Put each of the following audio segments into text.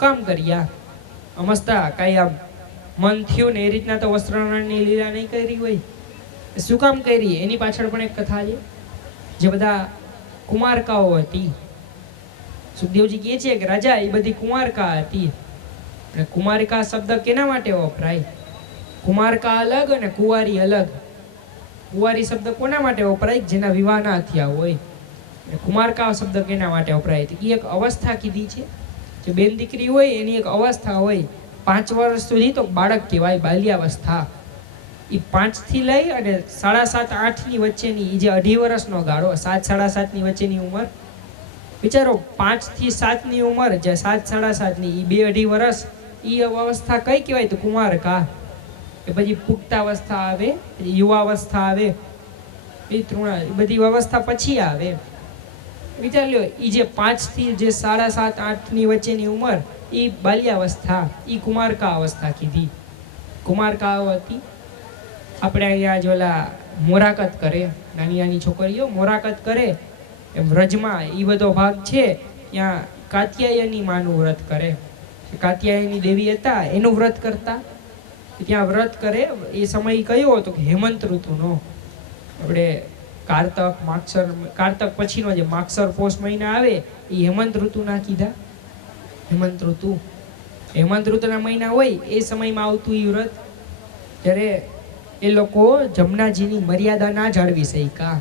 કામ કર્યા અમસ્તા કાંઈ આમ મન થયું ને એ રીતના તો વસ્ત્રાહરણની લીલા નહીં કરી હોય। શું કામ કરી એની પાછળ પણ એક કથા છે। જે બધા કુમારકાઓ હતી, સુખદેવજી કહે છે કે રાજા એ બધી કુમારકા હતી। અને કુમારિકા શબ્દ કેના માટે વપરાય? કુમારકા અલગ અને કુંવારી અલગ। કુંવારી શબ્દ કોના માટે વપરાય? જેના વિવાહ ના થયા હોય। કુમારકા શબ્દ કેના માટે વપરાય? એ એક અવસ્થા કીધી છે। જે બેન દીકરી હોય એની એક અવસ્થા હોય। 5 વર્ષ સુધી તો બાળક કહેવાય, બાલ્યાવસ્થા। એ 5 થી લઈ અને 7.5 8 ની વચ્ચેની જે 2.5 વર્ષનો ગાળો, 7 7.5 ની વચ્ચેની ઉંમર, વિચારો 5 થી 7 ની ઉંમર, જે 7 7.5 ની, એ 2 2.5 વર્ષ, એ અવસ્થા કઈ કહેવાય? તો કુમારકા। એ પછી પુખ્તાવસ્થા આવે, યુવાવસ્થા આવે, એ બધી અવસ્થા પછી આવે। વિચાર લ્યો, એ જે 5 થી જે 7.5 8 ની વચ્ચેની ઉંમર, એ બાલ્યાવસ્થા, એ કુમારકા અવસ્થા કીધી। કુમારકાઓ હતી। આપણે અહીંયા જોલા મોરાકત કરે, નાની નાની છોકરીઓ મોરાકત કરે, એમ વ્રજમાં એ બધો ભાગ છે ત્યાં કાત્યાયની માનું વ્રત કરે। કાત્યાયની દેવી હતા એનું વ્રત કરતા, ત્યાં વ્રત કરે। એ સમય કયો હતો કે હેમંત ઋતુનો, આપણે કારતક માગસર, કારતક પછીનો જે માગસર પોષ મહિના આવે એ હેમંત ઋતુના કીધા। હેમંત ઋતુના મહિના હોય એ સમયમાં આવતું એ વ્રત, ત્યારે એ લોકો જમનાજીની મર્યાદા ના જાળવી શક્યા।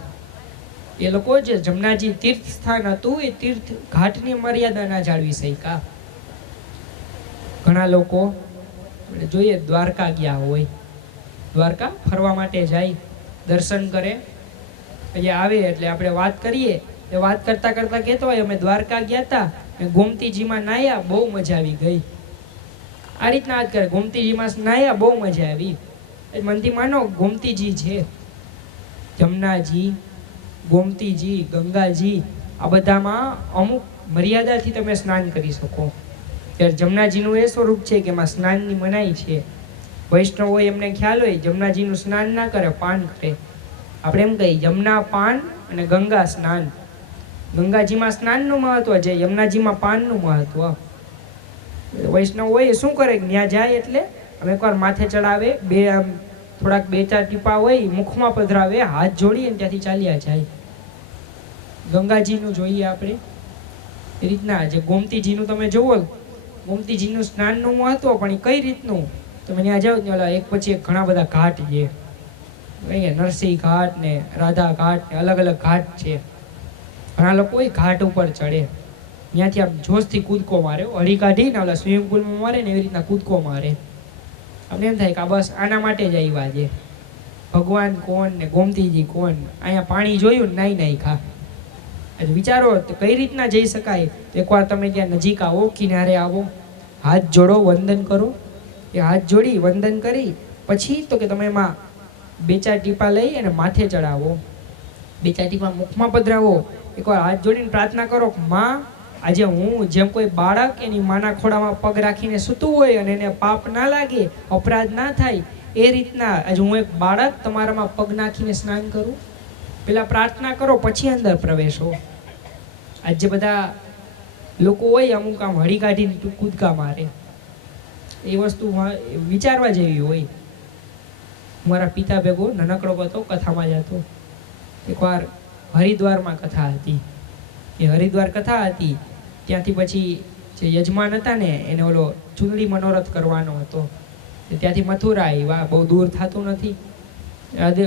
એ લોકો જે જમનાજી તીર્થ સ્થાન હતું એ તીર્થ ઘાટની મર્યાદા ના જાળવી શક્યા। ઘણા લોકો જોઈએ દ્વારકા ગયા હોય, દ્વારકા ફરવા માટે જાય, દર્શન કરે, પછી આવે એટલે આપણે વાત કરીએ, એ વાત કરતા કરતા કહેતો હોય અમે દ્વારકા ગયા હતા, ગોમતીજીમાં નાયા, બહુ મજા આવી ગઈ। આ રીતના વાત કરે, ગોમતીજીમાં નાયા, બહુ મજા આવી। મનથી માનો ગોમતીજી છે, જમનાજી, ગોમતીજી, ગંગાજી, આ બધામાં અમુક મર્યાદાથી તમે સ્નાન કરી શકો। ત્યારે જમનાજીનું એ સ્વરૂપ છે કે એમાં સ્નાનની મનાઈ છે। વૈષ્ણવ હોય એમને ખ્યાલ હોય, જમનાજીનું સ્નાન ના કરે, પાન કરે। આપણે એમ કહીએ યમુના પાન અને ગંગા સ્નાન। ગંગાજીમાં સ્નાનનું મહત્વ છે, યમુનાજીમાં પાનનું મહત્વ। વૈષ્ણવ હોય એ શું કરે, ત્યાં જાય એટલે અમે એકવાર માથે ચડાવે, બે આમ થોડાક 2 4 ટીપા હોય મુખમાં પધરાવે, હાથ જોડીએ ને ત્યાંથી ચાલ્યા જાય। ગંગાજીનું જોઈએ આપણે એ રીતના। જે ગોમતીજીનું તમે જુઓ, ગોમતીજીનું સ્નાનનું મહત્વ પણ એ કઈ રીતનું, તમે ત્યાં જાઓ ત્યાં એક પછી એક ઘણા બધા ઘાટ છે, નરસિંહ ઘાટ ને રાધા ઘાટ ને અલગ અલગ ઘાટ છે। ઘણા લોકો એ ઘાટ ઉપર ચડે, ત્યાંથી આમ જોશથી કૂદકો મારે, હળી કાઢીને ઓલા સ્વિમિંગ પુલમાં મારે ને એવી રીતના કૂદકો મારે। આપણે એમ થાય કે બસ આના માટે જ આવ્યા છે, ભગવાન કોણ ને ગોમતીજી કોણ, અહીંયા પાણી જોયું ને નાઈ ખા। વિચારો તો કઈ રીતના જઈ શકાય? એકવાર તમે ત્યાં નજીક આવો, કિનારે આવો, હાથ જોડો, વંદન કરો। એ હાથ જોડી વંદન કરી પછી તો કે તમે એમાં 2 4 ટીપા લઈ અને માથે ચડાવો, 2 4 ટીપા મુખમાં પધરાવો, એકવાર હાથ જોડીને પ્રાર્થના કરો, માં આજે હું જેમ કોઈ બાળક એની માના ખોડામાં પગ રાખીને સૂતું હોય અને એને પાપ ના લાગે, અપરાધ ના થાય, એ રીતના આજે હું એક બાળક તમારામાં પગ નાખીને સ્નાન કરું। પેલા પ્રાર્થના કરો પછી અંદર પ્રવેશો। આજે બધા લોકો હોય અમુક આમ હળી કાઢીને કૂદકા મારે, એ વસ્તુ વિચારવા જેવી હોય। મારા પિતા ભેગો નાનકડો હતો, કથામાં જતો। એકવાર હરિદ્વારમાં કથા હતી, એ હરિદ્વાર કથા હતી, ત્યાંથી પછી જે યજમાન હતા ને એને ઓલો ચૂંદડી મનોરથ કરવાનો હતો, ત્યાંથી મથુરા આવ્યા, બહુ દૂર થતું નથી।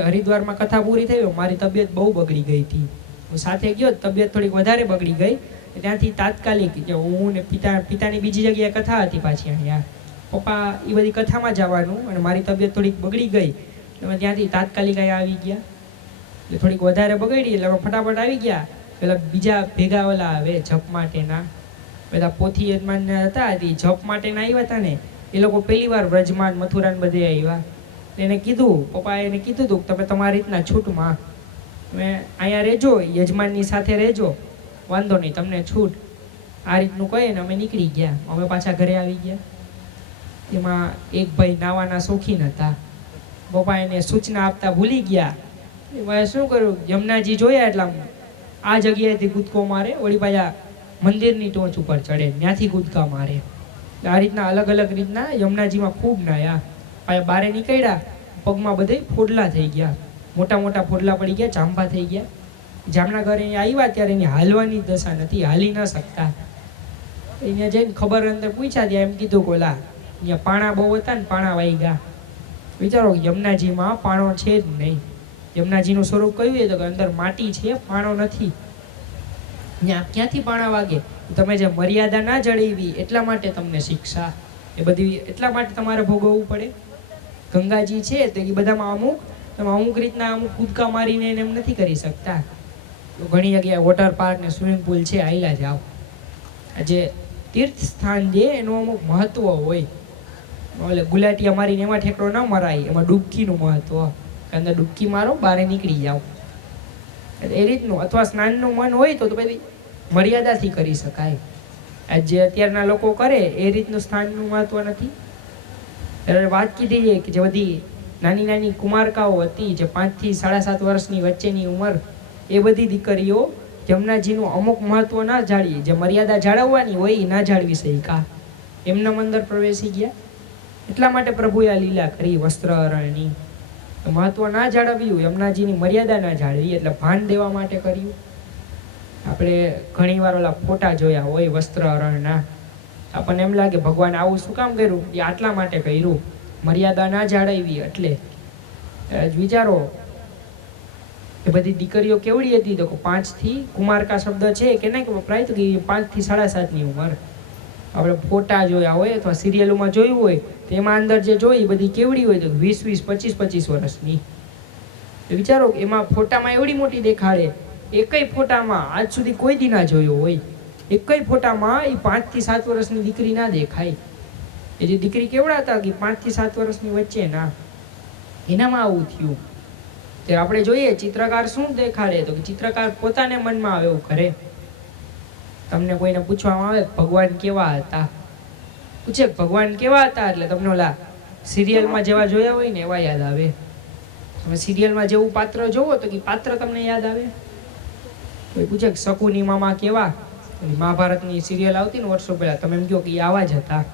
હરિદ્વારમાં કથા પૂરી થઈ, મારી તબિયત બહુ બગડી ગઈ હતી, હું સાથે ગયો, તબિયત થોડીક વધારે બગડી ગઈ। ત્યાંથી તાત્કાલિક હું ને પિતાની બીજી જગ્યાએ કથા હતી, પાછી અહીંયા પપ્પા એ બધી કથામાં જવાનું, અને મારી તબિયત થોડીક બગડી ગઈ, અમે ત્યાંથી તાત્કાલિક અહીંયા આવી ગયા। એટલે થોડીક વધારે બગડી એટલે અમે ફટાફટ આવી ગયા। પેલા બીજા ભેગા ઓલા આવે જપ માટેના, બધા પોથી યજમાન હતા, જપ માટેના આવ્યા હતા ને, એ લોકો પહેલી વાર વ્રજમાન મથુરાન બધે આવ્યા। એને કીધું, પપ્પાએ એને કીધું હતું તમે તમારી રીતના છૂટમાં, તમે અહીંયા રહેજો, યજમાનની સાથે રહેજો, વાંધો નહીં, તમને છૂટ। આ રીતનું કહે ને અમે નીકળી ગયા, અમે પાછા ઘરે આવી ગયા। એમાં એક ભાઈ નાવાના શોખીન હતા, પપ્પા એને સૂચના આપતા ભૂલી ગયા। એમાં શું કર્યું, યમુનાજી જોયા એટલે આ જગ્યાએથી કૂદકો મારે, વળી પાછા મંદિરની ટોચ ઉપર ચડે, ત્યાંથી કૂદકા મારે। આ રીતના અલગ અલગ રીતના યમુનાજીમાં ખૂબ નાયા. પાછા બારે નીકળ્યા, પગમાં બધે ફોડલા થઈ ગયા, મોટા મોટા ફોડલા પડી ગયા, ચાંપા થઈ ગયા. જામનગર અહીંયા આવ્યા ત્યારે એની હાલવાની દશા નથી, હાલી ન શકતા. અહીંયા જઈને ખબર અંદર પૂછ્યા, ત્યાં એમ કીધું કે ઓલા અહીંયા પાણા બહુ હતા ને પાણા વાઈ ગયા. વિચારો યમુનાજીમાં પાણો છે જ નહીં. યમુનાજીનું સ્વરૂપ કયું છે તો કે અંદર માટી છે, પાણો નથી. ત્યાં ક્યાંથી પાણા વાગે? તમે જે મર્યાદા ના જળવી એટલા માટે તમને શિક્ષા, એ બધી એટલા માટે તમારે ભોગવવું પડે. ગંગાજી છે તો એ બધામાં તમે અમુક રીતના અમુક કૂદકા મારીને એને એમ નથી કરી શકતા. તો ઘણી જગ્યાએ વોટર પાર્ક ને સ્વિમિંગ પુલ છે, આયલા જાઓ. જે તીર્થ સ્થાન છે એનું અમુક મહત્વ હોય. એટલે ગુલાટિયા મારીને એમાં ઠેકડો ન મરાય, એમાં ડૂબકીનું મહત્વ. અંદર ડૂબકી મારો, બહાર નીકળી જાઓ, એ રીતનું. અથવા સ્નાનનું મન હોય તો પછી મર્યાદાથી કરી શકાય. જે અત્યારના લોકો કરે એ રીતનું સ્નાનનું મહત્વ નથી. ત્યારે વાત કીધી છે કે જે બધી નાની નાની કુમારકાઓ હતી, જે 5 થી 7.5 વર્ષની વચ્ચેની ઉંમર, એ બધી દીકરીઓ યમુનાજીનું અમુક મહત્વ ના જાળવી, જે મર્યાદા જાળવવાની હોય એ ના જાળવી શક્યા, એમના અંદર પ્રવેશી ગયા. એટલા માટે પ્રભુએ આ લીલા કરી વસ્ત્રહરણની. મહત્વ ના જાળવ્યું, યમુનાજીની મર્યાદા ના જાળવી, એટલે ભાન દેવા માટે કર્યું. આપણે ઘણી વાર ઓલા ફોટા જોયા હોય વસ્ત્રહરણના, આપણને એમ લાગે ભગવાન આવું શું કામ કર્યું? એ આટલા માટે કર્યું, મર્યાદા ના જાળવી. એટલે વિચારો એ બધી દીકરીઓ કેવડી હતી? તો 5 થી કુમારકા શબ્દ છે કે નહીં કે વપરાય, તો કે 5 થી 7.5ની ઉંમર. આપણે ફોટા જોયા હોય અથવા સિરિયલોમાં જોયું હોય તો એમાં અંદર જે જોઈ બધી કેવડી હોય? તો 20, 25 વર્ષની. વિચારો એમાં ફોટામાં એવડી મોટી દેખાડે, એકય ફોટામાં આજ સુધી કોઈ દી ના જોયો હોય, એકય ફોટામાં એ 5 થી 7 વર્ષની દીકરી ના દેખાય. એ જે દીકરી કેવડા હતા કે 5 થી 7 વર્ષની વચ્ચે ના, એનામાં આવું થયું. તે આપણે જોઈએ ચિત્રકાર શું દેખાડે, તો કે ચિત્રકાર પોતાને મનમાં આવે એવું કરે. તમને કોઈને પૂછવામાં આવે ભગવાન કેવા હતા, પૂછે ભગવાન કેવા હતા, એટલે તમને ઓલા સિરિયલમાં જેવા જોયા હોય ને એવા યાદ આવે. તમે સિરિયલમાં જેવું પાત્ર જોવો તો કે પાત્ર તમને યાદ આવે. કોઈ પૂછે કે શકુની મામા કેવા, મહાભારતની સિરિયલ આવતી ને વર્ષો પહેલા, તમે એમ કહો કે આવા જ હતા.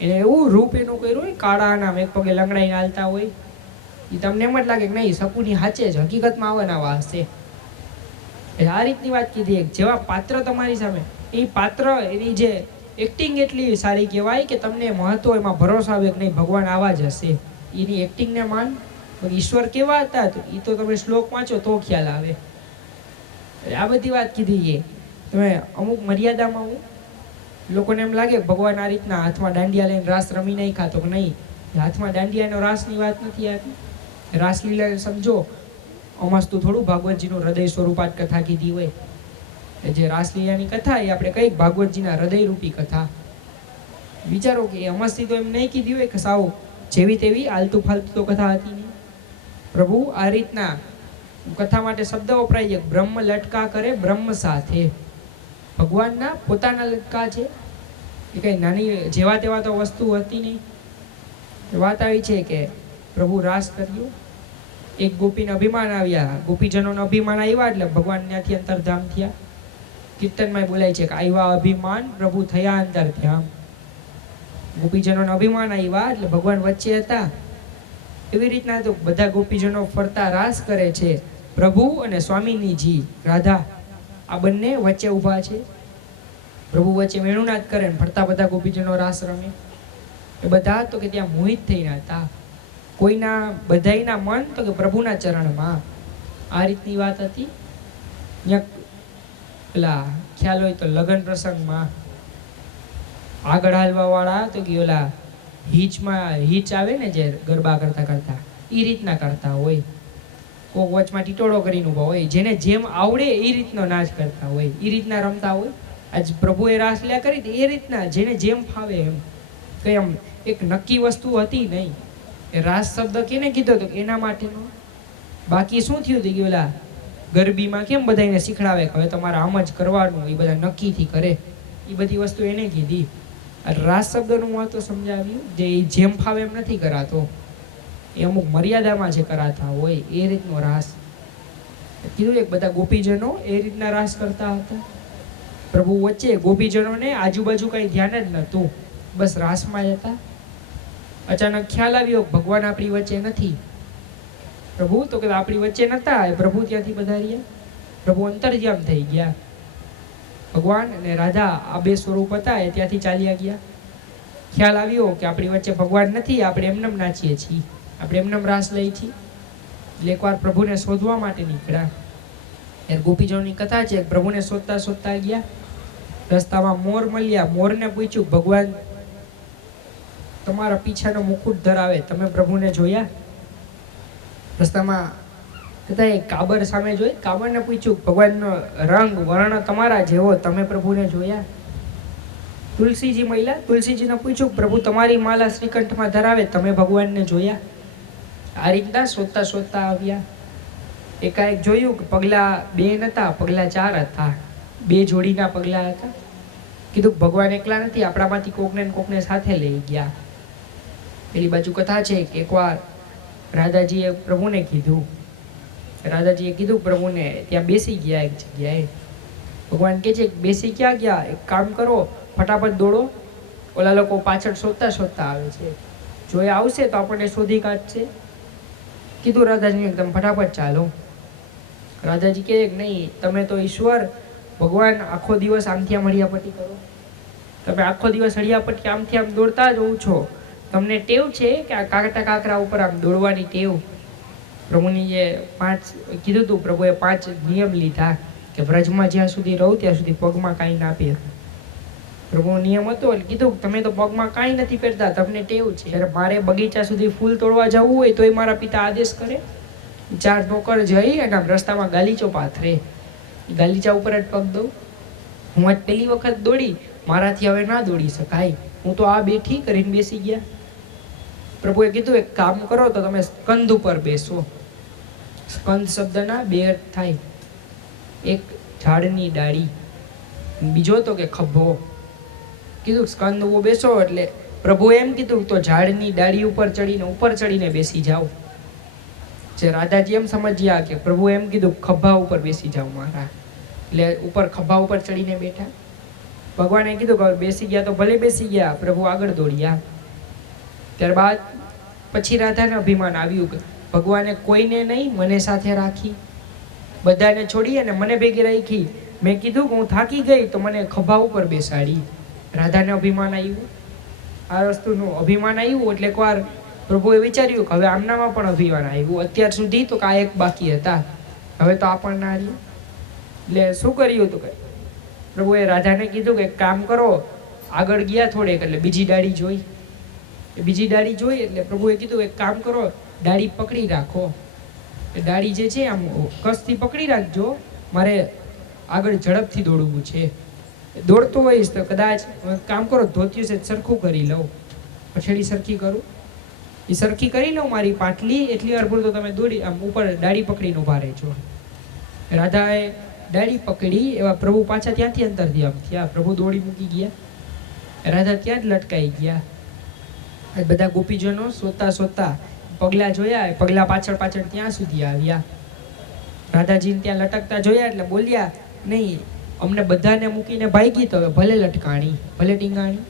એને એવું રૂપ એનું કર્યું હોય, કાળા નામ, એક પગે લંગડાઈને હાલતા હોય. એ તમને એમ જ લાગે કે નહીં શકુની હાચે જ હકીકતમાં આવા હશે. આ રીતની વાત કીધી. જેવા પાત્ર તમારી સામે, એ પાત્ર એની જે એક્ટિંગ એટલી સારી કહેવાય કે તમને મહત્વ એમાં ભરોસો આવે કે નહીં ભગવાન આવા જ હશે. એની એક્ટિંગને માન. ઈશ્વર કેવા હતા તો એ તો તમે શ્લોક વાંચો તો ખ્યાલ આવે. આ બધી વાત કીધી છે. તમે અમુક મર્યાદામાં લોકોને એમ લાગે ભગવાન આ રીતના હાથમાં દાંડિયા લઈને રાસ રમી નહીં ખાતો, કે નહીં, હાથમાં દાંડિયાનો રાસની વાત નથી આવતી. રાસલીલા સમજો, અમસ્તું થોડું ભાગવતજીનું હૃદય સ્વરૂપાત કથા કીધી હોય. જે રાસલીલાની કથા એ આપણે કઈ ભાગવતજીના હૃદયરૂપી કથા. વિચારો કે અમસ્તી તો એમ નહીં કીધી હોય કે સાવ જેવી તેવી આલતુ ફાલતુ તો કથા હતી નહીં. પ્રભુ આ રીતના કથા માટે શબ્દ વપરાય છે, બ્રહ્મ લટકા કરે બ્રહ્મ સાથે. ભગવાનના પોતાના લટકા છે, એ કઈ નાની જેવા તેવા તો વસ્તુ હતી નહીં. વાત આવી છે કે પ્રભુ રાસ કર્યો, એક ગોપીને અભિમાન આવ્યા, ગોપીજનોને અભિમાન આવ્યા એટલે ભગવાન ત્યાંથી અંતર્ધામ થયા. કીર્તનમાં બોલાય છે કે આવ્યા અભિમાન પ્રભુ થયા અંતર્ધામ. ગોપીજનોને અભિમાન આવ્યા એટલે ભગવાન વચ્ચે હતા. એવી રીતના તો બધા ગોપીજનો ફરતા રાસ કરે છે. પ્રભુ અને સ્વામીનીજી રાધા આ બંને વચ્ચે ઊભા છે. પ્રભુ વચ્ચે વેણુનાદ કરે ને ફરતા બધા ગોપીજનો રાસ રમે. એ બધા તો કે ત્યાં મોહિત થઈને હતા. કોઈના બધાયના મન તો કે પ્રભુના ચરણમાં. આ રીતની વાત હતી. પેલા ખ્યાલ હોય તો લગ્ન પ્રસંગમાં આગળ હાલવા વાળા તો કે ઓલા હીચ આવે ને જે ગરબા કરતા કરતા એ રીતના કરતા હોય. કોક વચમાં ટીટોળો કરીને ઊભા હોય, જેને જેમ આવડે એ રીતનો નાચ કરતા હોય, એ રીતના રમતા હોય. આજ પ્રભુએ રાસલીલા કરી એ રીતના જેને જેમ ફાવે એમ. કઈ આમ એક નક્કી વસ્તુ હતી નહીં. એ રાસ શબ્દ કેને કીધો તો એના માટેનો. બાકી શું થયું હતું કે ઓલા ગરબીમાં કેમ બધાને શીખડાવે કે હવે તમારે આમ જ કરવાનું, એ બધા નક્કીથી કરે, એ બધી વસ્તુ એને કીધી. રાસ શબ્દનું મહત્વ સમજાવ્યું, જે જેમ ફાવે એમ નથી કરાતો, એ અમુક મર્યાદામાં જે કરાતા હોય એ રીતનો રાસ કીધું. એક બધા ગોપીજનો એ રીતના રાસ કરતા હતા. પ્રભુ વચ્ચે, ગોપીજનોને આજુબાજુ કઈ ધ્યાન જ નહોતું. બસ રાસમાં જ હતા. અચાનક ખ્યાલ આવ્યો ભગવાન આપણી વચ્ચે નથી. પ્રભુ તો કે આપણી વચ્ચે નતા, એ પ્રભુ ત્યાંથી પધાર્યા. પ્રભુ અંતર્યામ થઈ ગયા. ભગવાન અને રાધા આ બે સ્વરૂપ હતા એ ત્યાંથી ચાલ્યા ગયા. ખ્યાલ આવ્યો કે આપણી વચ્ચે ભગવાન નથી, આપણે એમનેમ નાચીએ છીએ, આપણે એમનેમ રાસ લઈએ છીએ. એટલે એકવાર પ્રભુને શોધવા માટે નીકળ્યા. ત્યારે ગોપીજનોની કથા છે, પ્રભુને શોધતા શોધતા ગયા. રસ્તામાં મોર મળ્યા. મોરને પૂછ્યું, ભગવાન તમારા પીછાનો મુકુટ ધરાવે, તમે પ્રભુને જોયા? રસ્તામાં કહેતા એક કાબર સામે જોઈ. કાબરને પૂછ્યું, ભગવાનનો રંગ વર્ણ તમારા જેવો, તમે પ્રભુને જોયા? તુલસીજી મહિલા, તુલસીજીને પૂછ્યું, પ્રભુ તમારી માલા શ્રીકંઠમાં ધરાવે, તમે ભગવાનને જોયા? આ રીતના શોધતા શોધતા આવ્યા. એકાએક જોયું કે પગલા બે નતા, પગલા 4 હતા. 2 જોડીના પગલા હતા. કીધું ભગવાન એકલા નથી, આપણામાંથી કોકને ને કોકને સાથે લઈ ગયા. પેલી બાજુ કથા છે કે એકવાર રાધાજીએ પ્રભુને કીધું, રાધાજીએ કીધું પ્રભુને, ત્યાં બેસી ગયા એક જગ્યાએ. ભગવાન કહે છે બેસી ક્યાં ગયા, એક કામ કરો, ફટાફટ દોડો, ઓલા લોકો પાછળ શોધતા શોધતા આવે છે, જો એ આવશે તો આપણને શોધી કાઢશે. કીધું રાધાજીને એકદમ ફટાફટ ચાલો. રાધાજી કહે નહીં, તમે તો ઈશ્વર ભગવાન આખો દિવસ આમથી આમ હળિયાપટ્ટી કરો, તમે આખો દિવસ હળિયાપટ્ટી આમથી આમ દોડતા જ હોવ છો, તમને ટેવ છે કે આ કાંટા કાંકરા ઉપર આમ દોડવાની ટેવ. પ્રભુની જે 5 કીધું હતું, પ્રભુએ 5 નિયમ લીધા કે વ્રજમાં જ્યાં સુધી રહું ત્યાં સુધી પગમાં કાંઈ ના પહેર. પ્રભુનો નિયમ હતો એટલે કીધું તમે તો પગમાં કાંઈ નથી પહેરતા, તમને ટેવ છે. જ્યારે મારે બગીચા સુધી ફૂલ તોડવા જવું હોય તોય મારા પિતા આદેશ કરે, 4 નોકર જઈ અને આમ રસ્તામાં ગાલીચો પાથરે, ગાલીચા ઉપર જ પગ દઉં. હું આજ પહેલી વખત દોડી, મારાથી હવે ના દોડી શકાય, હું તો આ બેઠી કરીને બેસી ગયા. પ્રભુએ કીધું એક કામ કરો તો તમે સ્કંદ ઉપર બેસો. સ્કંદ શબ્દના 2 અર્થ થાય, એક ઝાડની ડાળી, બીજો તો કે ખભો. કીધું સ્કંદ ઉપર બેસો એટલે પ્રભુએ એમ કીધું તો ઝાડની ડાળી ઉપર ચડીને બેસી જાઓ. જે રાધાજી એમ સમજ્યા કે પ્રભુ એમ કીધું ખભા ઉપર બેસી જાઓ મારા, એટલે ઉપર ખભા ઉપર ચડીને બેઠા. ભગવાને કીધું કે બેસી ગયા તો ભલે બેસી ગયા, પ્રભુ આગળ દોડ્યા. ત્યારબાદ પછી રાધાને અભિમાન આવ્યું કે ભગવાને કોઈને નહીં મને સાથે રાખી, બધાને છોડી અને મને ભેગી રાખી. મેં કીધું કે હું થાકી ગઈ તો મને ખભા ઉપર બેસાડી. રાધાને અભિમાન આવ્યું. આ વસ્તુનું અભિમાન આવ્યું એટલે એકવાર પ્રભુએ વિચાર્યું કે હવે આમનામાં પણ અભિમાન આવ્યું. અત્યાર સુધી તો કાંઈક બાકી હતા, હવે તો આપણને આવ્યું. એટલે શું કર્યું હતું કે પ્રભુએ રાધાને કીધું કે એક કામ કરો, આગળ ગયા થોડેક એટલે બીજી ડાળી જોઈ. બીજી ડાળી જોઈ એટલે પ્રભુએ કીધું એક કામ કરો, ડાળી પકડી રાખો. ડાળી જે છે આમ કસથી પકડી રાખજો, મારે આગળ ઝડપથી દોડવું છે. દોડતો હોઈશ તો કદાચ કામ કરો, ધોતિયું છે સરખું કરી લઉં, પછડી સરખી કરું, એ સરખી કરી લઉં મારી પાટલી, એટલી વાર પૂરતો તમે દોડી આમ ઉપર ડાળી પકડીને ઊભા રહેજો. રાધાએ ડાળી પકડી, એવા પ્રભુ પાછા ત્યાંથી અંતરથી આમ થયા. પ્રભુ દોડી મૂકી ગયા, રાધા ત્યાં જ લટકાઈ ગયા. બધા ગોપીજનો શોધતા શોધતા પગલા જોયા, પગલા પાછળ પાછળ ત્યાં સુધી આવ્યા. રાધાજીને ત્યાં લટકતા જોયા એટલે બોલ્યા, નહીં અમને બધાને મૂકીને ભાગી તો ભલે લટકાણી ભલે ટીંગાણી.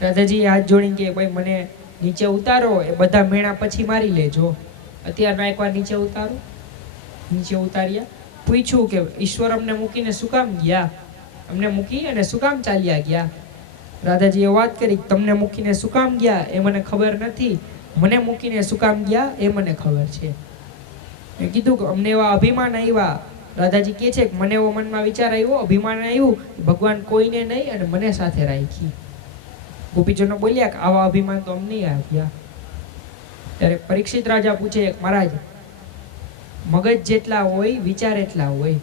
રાધાજી હાથ જોડીને કે ભાઈ મને નીચે ઉતારો, એ બધા મેણા પછી મારી લેજો, અત્યારમાં એકવાર નીચે ઉતારો. નીચે ઉતાર્યા. પૂછ્યું કે ઈશ્વર અમને મૂકીને શું કામ ગયા, અમને મૂકી અને શું કામ ચાલ્યા ગયા? રાધાજીએ વાત કરી, તમને મૂકીને શું કામ ગયા એ મને ખબર નથી, મને મૂકીને શું કામ ગયા એ મને ખબર છે. મેં કીધું કે અમને એવા અભિમાન આવ્યા. રાધાજી કહે છે કે મને એવો મનમાં વિચાર આવ્યો, અભિમાન આવ્યું, ભગવાન કોઈને નહીં અને મને સાથે રાખી. ગોપીજનો બોલ્યા કે આવા અભિમાન તો અમને આવ્યા. ત્યારે પરીક્ષિત રાજા પૂછે, મહારાજ મગજ જેટલા હોય વિચાર એટલા હોય,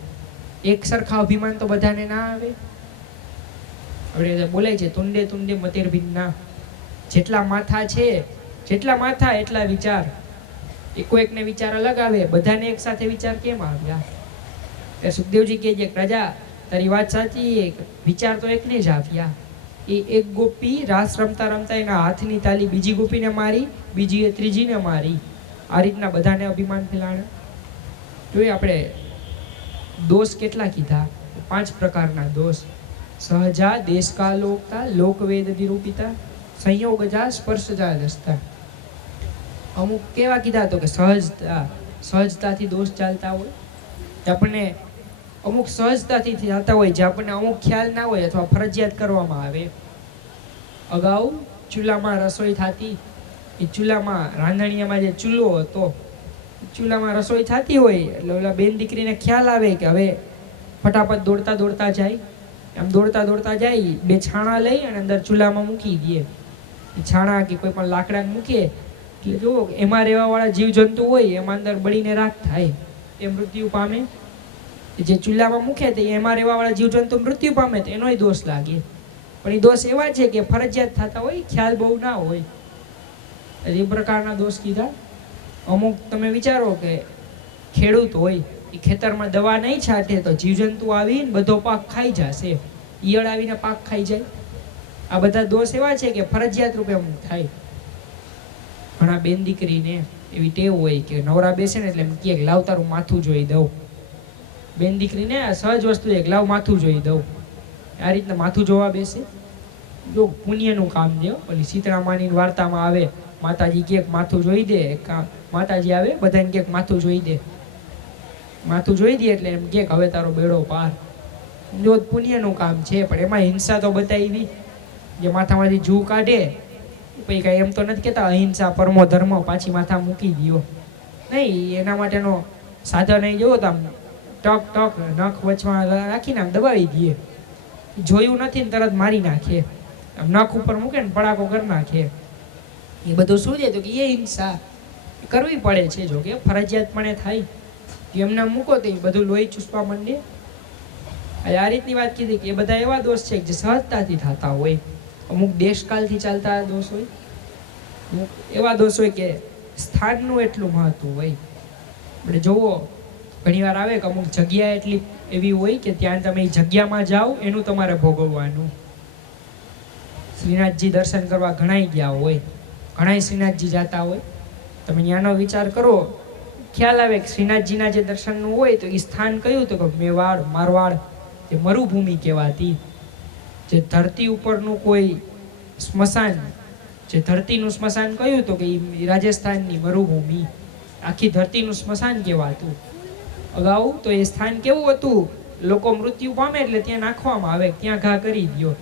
એક સરખા અભિમાન તો બધાને ના આવે. આપણે બોલાય છે તુંડે તુંડે મતેર ભિન્ના, જેટલા માથા છે જેટલા માથા એટલા વિચાર. એકો એકને વિચાર અલગ આવે, બધાને એક સાથે વિચાર કેમ આવ્યા? ત્યારે સુખદેવજી કહે છે પ્રજા તારી વાત સાચી, વિચાર તો એકને જ આવ્યા. એ એક ગોપી રાસ રમતા રમતા એના હાથની તાલી બીજી ગોપીને મારી, બીજીએ ત્રીજીને મારી. આ રીતના બધાને અભિમાન ફેલાણે. જોઈએ આપણે દોષ કેટલા કીધા? 5 પ્રકારના દોષ. સહજા દેશકાલોકતા લોકવેદ નિરૂપિતા સંયોગજા સ્પર્શજા દસતા. અમુક કેવા કીધા તો કે સહજતાથી દોષ ચાલતા હોય, આપણને અમુક સહજતાથી થતા હોય જે આપણને અમુક ખ્યાલ ના હોય અથવા ફરજિયાત કરવામાં આવે. અગાઉ ચૂલામાં રસોઈ થતી, એ ચૂલામાં રાંધણીયામાં જે ચૂલો હતો, ચૂલામાં રસોઈ થતી હોય એટલે ઓલા બેન દીકરીને ખ્યાલ આવે કે હવે ફટાફટ દોડતા દોડતા જાય, આમ દોડતા દોડતા જાય, બે છાણા લઈ અને અંદર ચૂલામાં મૂકી દે. એ છાણા કે કોઈ પણ લાકડા મૂકીએ એટલે જુઓ એમાં રહેવાવાળા જીવજંતુ હોય એમાં અંદર બળીને રાખ થાય, એ મૃત્યુ પામે. જે ચૂલામાં મૂકે તો એમાં રહેવાવાળા જીવજંતુ મૃત્યુ પામે તો એનોય દોષ લાગે. પણ એ દોષ એવા છે કે ફરજિયાત થતા હોય, ખ્યાલ બહુ ના હોય, એ પ્રકારના દોષ કીધા. અમુક તમે વિચારો કે ખેડૂત હોય, એ ખેતરમાં દવા નહીં છાંટે તો જીવજંતુ આવીને બધો પાક ખાઈ જશે, ઈયળ આવીને પાક ખાઈ જાય. આ બધા દોષ એવા છે કે ફરજિયાત રૂપે અમુક થાય. ઘણા બેન દીકરીને એવી ટેવ હોય કે નવરા બેસે ને એટલે એમ કહે કે લાવ તારું માથું જોઈ દઉં. બેન દીકરીને આ સહજ વસ્તુ છે કે લાવ માથું જોઈ દઉં. આ રીતના માથું જોવા બેસે. જો પુણ્યનું કામ દે. ઓલી સીતળામાની વાર્તામાં આવે, માતાજી ક્યાંક માથું જોઈ દે, માતાજી આવે બધાને ક્યાંક માથું જોઈ દે, માથું જોઈ દે એટલે એમ કે હવે તારો બેડો પાર. જો પુણ્યનું કામ છે, પણ એમાં હિંસા તો બતાવી. જે માથામાંથી જૂ કાઢે પછી કાંઈ એમ તો નથી કહેતા અહિંસા પરમો ધર્મ, પાછી માથા મૂકી દો નહીં. એના માટેનો સાધન અહીં જોવો તો આમ ટક ટક નખ વચમાં રાખીને આમ દબાવી દઈએ. જોયું નથી ને તરત મારી નાખે, આમ નખ ઉપર મૂકે ને પડાકો કરી નાખે. એ બધું શું છે તો કે એ હિંસા કરવી પડે છે. જો કે ફરજિયાતપણે થાય, એમને મૂકો તો એ બધું લોહી ચૂસવા માંડે. આ રીતની વાત કીધી કે એ બધા એવા દોષ છે જે સહજતાથી થતા હોય. અમુક દેશકાલથી ચાલતા દોષ હોય, અમુક એવા દોષ હોય કે સ્થાનનું એટલું મહત્વ હોય. આપણે જુઓ ઘણીવાર આવે કે અમુક જગ્યા એટલી એવી હોય કે ત્યાં તમે જગ્યામાં જાઓ એનું તમારે ભોગવવાનું. શ્રીનાથજી દર્શન કરવા ઘણાય ગયા હોય, ઘણાય શ્રીનાથજી જતા હોય. તમે ત્યાંનો વિચાર કરો, ખ્યાલ આવે કે શ્રીનાથજીના જે દર્શનનું હોય તો એ સ્થાન કયું તો કે મેવાડ, મારવાડ, જે મરુભૂમિ કહેવાતી, જે ધરતી ઉપરનું કોઈ સ્મશાન, જે ધરતીનું સ્મશાન કયું તો કે એ રાજસ્થાનની મરુભૂમિ, આખી ધરતીનું સ્મશાન કહેવાતું. અગાઉ તો એ સ્થાન કેવું હતું, લોકો મૃત્યુ પામે એટલે ત્યાં નાખવામાં આવે, ત્યાં ઘા કરી દો.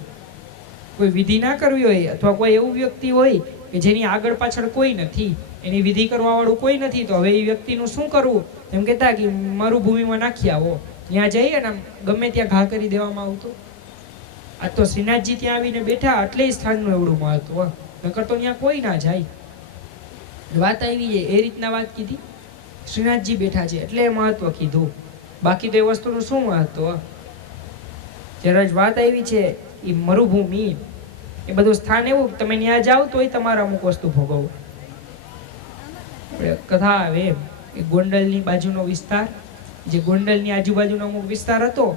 કોઈ વિધિ ના કરવી હોય અથવા કોઈ એવું વ્યક્તિ હોય કે જેની આગળ પાછળ કોઈ નથી, એની વિધિ કરવા વાળું કોઈ નથી, તો હવે એ વ્યક્તિનું શું કરવું? એમ કહેતા કે મરુભૂમિમાં નાખી આવો, ત્યાં જઈ અને ગમે ત્યાં ઘા કરી દેવામાં આવતો. આ તો શ્રીનાથજી ત્યાં આવીને બેઠા એટલે સ્થાનનું એવડું મહત્વ, નકર તો ત્યાં કોઈ ના જાય. વાત આવી છે એ રીતના વાત કીધી. શ્રીનાથજી બેઠા છે એટલે એ મહત્વ કીધું, બાકી તો એ વસ્તુનું શું મહત્વ? જ્યારે જ વાત આવી છે એ મરુભૂમિ, એ બધું સ્થાન એવું તમે ત્યાં જાઓ તોય તમારે અમુક વસ્તુ ભોગવો. કથા આવે એ ગોંડલની બાજુનો વિસ્તાર, જે ગોંડલની આજુબાજુનો અમુક વિસ્તાર હતો,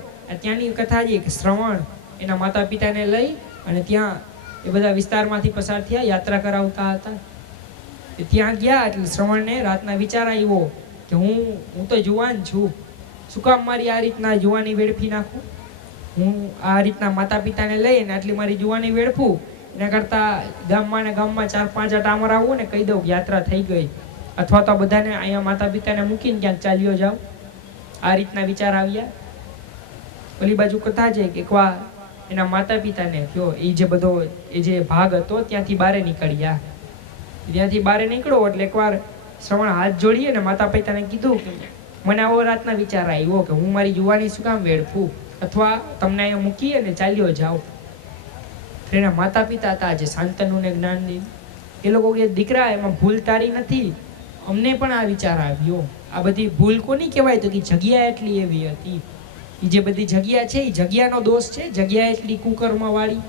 ત્યાંની કથા છે કે શ્રવણ એના માતા પિતાને લઈ અને ત્યાં એ બધા વિસ્તારમાંથી પસાર થયા, યાત્રા કરાવતા હતા. ત્યાં ગયા એટલે શ્રવણને રાતના વિચાર આવ્યો કે હું તો જુવાન છું, શું કામ મારી આ રીતના જુવાની વેડફી નાખું? હું આ રીતના માતા પિતાને લઈને આટલી મારી જુવાની વેડફું, એના કરતાં ગામમાં ને ગામમાં 4-5 આટા મરાવું ને કહી દઉં યાત્રા થઈ ગઈ, અથવા તો બધાને અહીંયા માતા પિતાને મૂકીને ક્યાંક ચાલ્યો જાવ. આ રીતના વિચાર આવ્યા. ઓલી બાજુ કથા છે કે એકવાર એના માતા પિતાને થયો એ જે બધો એ જે ભાગ હતો ત્યાંથી બહાર નીકળ્યા. ત્યાંથી બહાર નીકળો એટલે એકવાર શ્રવણ હાથ જોડીએ ને માતા પિતાને કીધું કે મને આવો રાતના વિચાર આવ્યો કે હું મારી જુવાની શું કામ વેડફું, અથવા તમને અહીંયા મૂકી અને ચાલ્યો જાઓ. એના માતા પિતા હતા જે શાંતનુને જ્ઞાન દીધું. એ લોકો કે દીકરા એમાં ભૂલ તારી નથી, અમને પણ આ વિચાર આવ્યો. આ બધી ભૂલ કોની કહેવાય તો કે જગ્યા એટલી એવી હતી. એ જે બધી જગ્યા છે એ જગ્યાનો દોષ છે, જગ્યા એટલી કુકર્મવાળી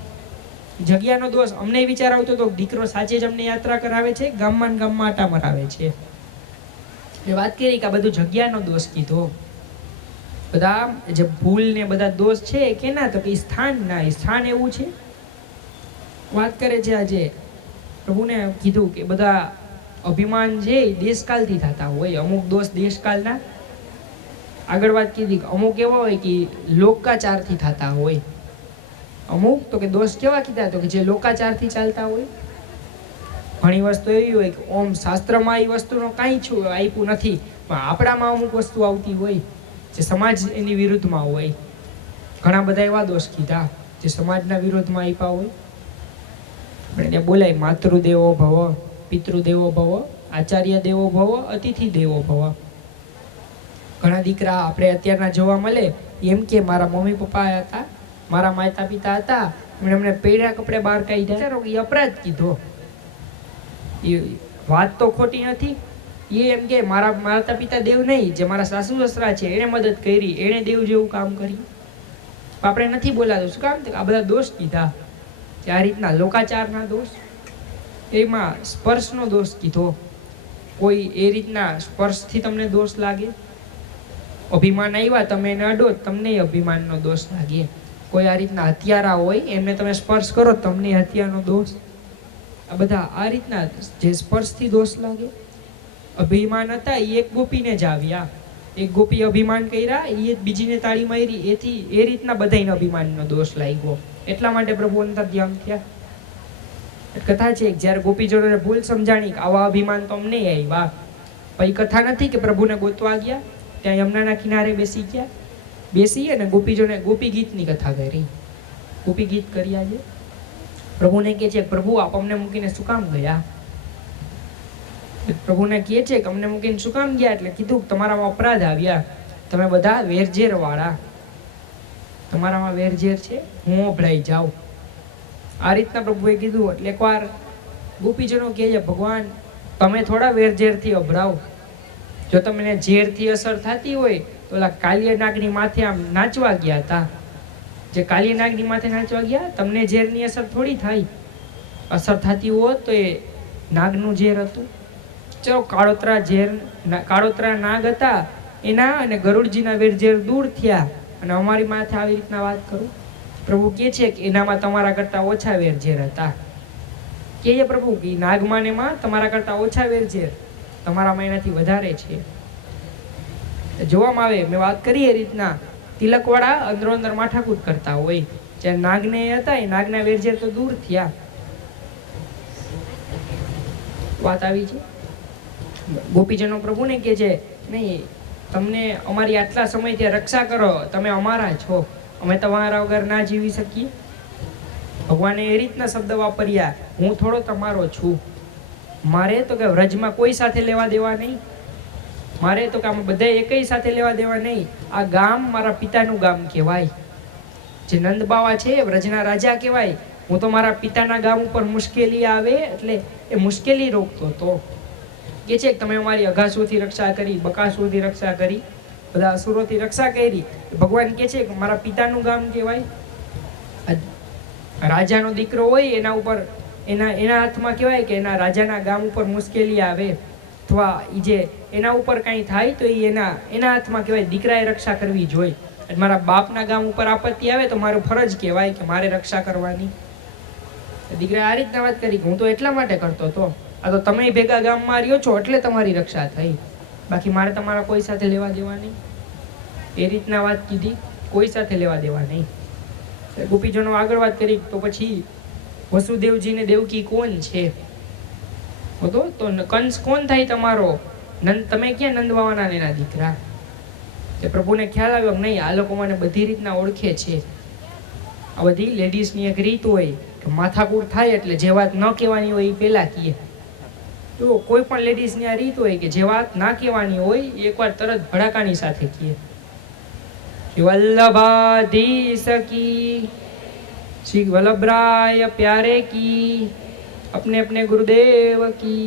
જગ્યાનો દોષ. અમને વિચાર આવતો તો દીકરો સાચે જ અમને યાત્રા કરાવે છે, ગામમાં ગામમાં આટા મરાવે છે. એ વાત કરી કે આ બધું જગ્યાનો દોષ કીધો. બધા જે ભૂલ ને બધા દોષ છે એ કેના તો કે સ્થાનના. સ્થાન એવું છે, વાત કરે છે આજે પ્રભુને કીધું કે બધા અભિમાન છે એ દેશકાલથી થતા હોય, અમુક દોષ દેશકાલના. આગળ વાત કીધી કે અમુક એવા હોય કે લોકાચારથી થતા હોય. અમુક તો કે દોષ કેવા કીધા, તો કે જે લોકાચારથી ચાલતા હોય. ઘણી વસ્તુ એવી હોય કે ઓમ શાસ્ત્રમાં એ વસ્તુનો કાંઈ આપ્યું નથી, પણ આપણામાં અમુક વસ્તુ આવતી હોય જે સમાજ એની વિરુદ્ધમાં હોય. ઘણા બધા એવા દોષ કીધા જે સમાજના વિરોધમાં આપ્યા હોય. આપણે ત્યાં બોલાય માતૃદેવો ભવ, પિતૃદેવો ભવ, આચાર્ય દેવો ભવ, અતિથિ દેવો ભવ. ઘણા દીકરા આપણે અત્યારના જોવા મળે એમ કે મારા મમ્મી પપ્પા હતા, મારા માતા પિતા હતા, એમણે પહેર્યા કપડે બહાર કાઢ્યા, એ અપરાધ કીધો. એ વાત તો ખોટી નથી. એ એમ કે મારા માતા પિતા દેવ નહીં, જે મારા સાસુ સસરા છે એણે મદદ કરી, એણે દેવ જેવું કામ કર્યું. આપણે નથી બોલાતું. શું કામ? આ બધા દોષ કીધા. આ રીતના લોકાચારના દોષ, એમાં સ્પર્શનો દોષ કીધો. કોઈ એ રીતના સ્પર્શથી તમને દોષ લાગે, અભિમાન આવ્યા તમે એને અડો, તમને અભિમાનનો દોષ લાગે. કોઈ આ રીતના હત્યારા હોય એમને તમે સ્પર્શ કરો, તમને હત્યાનો દોષ. આ બધા આ રીતના જે સ્પર્શથી દોષ લાગે. અભિમાન હતા એ એક ગોપીને જ આવ્યા, એક ગોપી અભિમાન કર્યા, એ બીજીને તાળી મારી, એથી એ રીતના બધાને અભિમાનનો દોષ લાગ્યો. એટલા માટે પ્રભુ અંતર ધ્યાન થયા. કથા છે જ્યારે ગોપીજનોને ભૂલ સમજાણી કે આવા અભિમાન તો અમને આવ્યા, પછી કથા નથી કે પ્રભુને ગોતવા ગયા, ત્યાં યમુનાના કિનારે બેસી ગયા, બેસી અને ગોપીજોને ગોપી ગીતની કથા કરી. ગોપી ગીત કર્યા છે. પ્રભુને કહે છે પ્રભુ આપ અમને મૂકીને શું કામ ગયા? પ્રભુને કહે છે કે અમને મૂકીને શું કામ ગયા? એટલે કીધું તમારામાં અપરાધ આવ્યા, તમે બધા વેરઝેર વાળા, તમારામાં વેરઝેર છે, હું અભળાઈ જાઉં. આ રીતના પ્રભુએ કીધું. એટલે એકવાર ગોપીજનો કહે છે ભગવાન તમે થોડા વેરઝેરથી અભળાવો. જો તમને ઝેરથી અસર થતી હોય તો ઓલા કાલિયા નાગની માથે આમ નાચવા ગયા હતા. જે કાલિયા નાગની માથે નાચવા ગયા, તમને ઝેરની અસર થોડી થાય. અસર થતી હોત તો એ નાગનું ઝેર હતું. ચલો કાળોતરા નાગ હતા એના અને ગરુડજીના વેરઝેર દૂર થયા, અને અમારી માથે આવી રીતના વાત કરું. પ્રભુ કહે છે કે એનામાં તમારા કરતાં ઓછા વેરઝેર હતા. કહે છે પ્રભુ કે નાગમાં એમાં તમારા કરતાં ઓછા વેરઝેર, તમારામાં એનાથી વધારે છે. જોવામાં આવે મેં વાત કરી એ રીતના તિલકવાળા અંદરો અંદર માઠાકૂટ કરતા હોય. જ્યારે નાગને હતા એ નાગના વેરઝેર તો દૂર થયા. વાત આવી છે. ગોપીજનો પ્રભુને કહે છે નહીં, તમને અમારી આટલા સમયથી રક્ષા કરો, તમે અમારા છો, અમે તમારા વગર ના જીવી શકીએ. ભગવાને એ રીતના શબ્દ વાપર્યા, હું થોડો તમારો છું. મારે તો કે વ્રજમાં કોઈ સાથે લેવા દેવા નહીં, મારે તો કે અમે બધા એકઈ સાથે લેવા દેવા નહીં. આ ગામ મારા પિતાનું ગામ કહેવાય. જે નંદ બાવા છે વ્રજના રાજા કહેવાય. હું તો મારા પિતાના ગામ ઉપર મુશ્કેલી આવે એટલે એ મુશ્કેલી રોકતો હતો. કે છે કે તમે અમારી અઘાસુરથી રક્ષા કરી, બકાસુરથી રક્ષા કરી, બધા અસુરોથી રક્ષા કરી. ભગવાન કહે છે કે મારા પિતાનું ગામ કહેવાય. રાજાનો દીકરો હોય એના ઉપર એના હાથમાં કહેવાય કે એના રાજાના ગામ ઉપર મુશ્કેલી આવે અથવા જે એના ઉપર કાંઈ થાય તો એના હાથમાં કહેવાય દીકરાએ રક્ષા કરવી જોઈએ. મારા બાપના ગામ ઉપર આપત્તિ આવે તો મારું ફરજ કહેવાય કે મારે રક્ષા કરવાની. દીકરાએ આ રીતના વાત કરી કે હું તો એટલા માટે કરતો હતો, આ તો તમે ભેગા ગામમાં રહ્યો છો એટલે તમારી રક્ષા થઈ, બાકી મારે તમારા કોઈ સાથે લેવા દેવા નહીં. એ રીતના વાત કીધી, કોઈ સાથે લેવા દેવા નહીં. ગોપીજનો આગળ વાત કરી તો પછી વસુદેવજી ને દેવકી કોણ છે? તો કંસ કોણ થાય તમારો? તમે ક્યાં નંદ બાવાના એના દીકરા? તે પ્રભુને ખ્યાલ આવ્યો નહીં આ લોકો મને બધી રીતના ઓળખે છે. આ બધી લેડીઝની એક રીત હોય કે માથાકૂટ થાય એટલે જે વાત ન કહેવાની હોય એ પહેલા કહે. તો કોઈ પણ લેડીઝની આ રીત હોય કે જે વાત ના કહેવાની હોય એકવાર તરત ભડાકાની સાથે કહે. वल्लभाधीश की, श्री वल्लभराय प्यारे की, अपने अपने गुरुदेव की.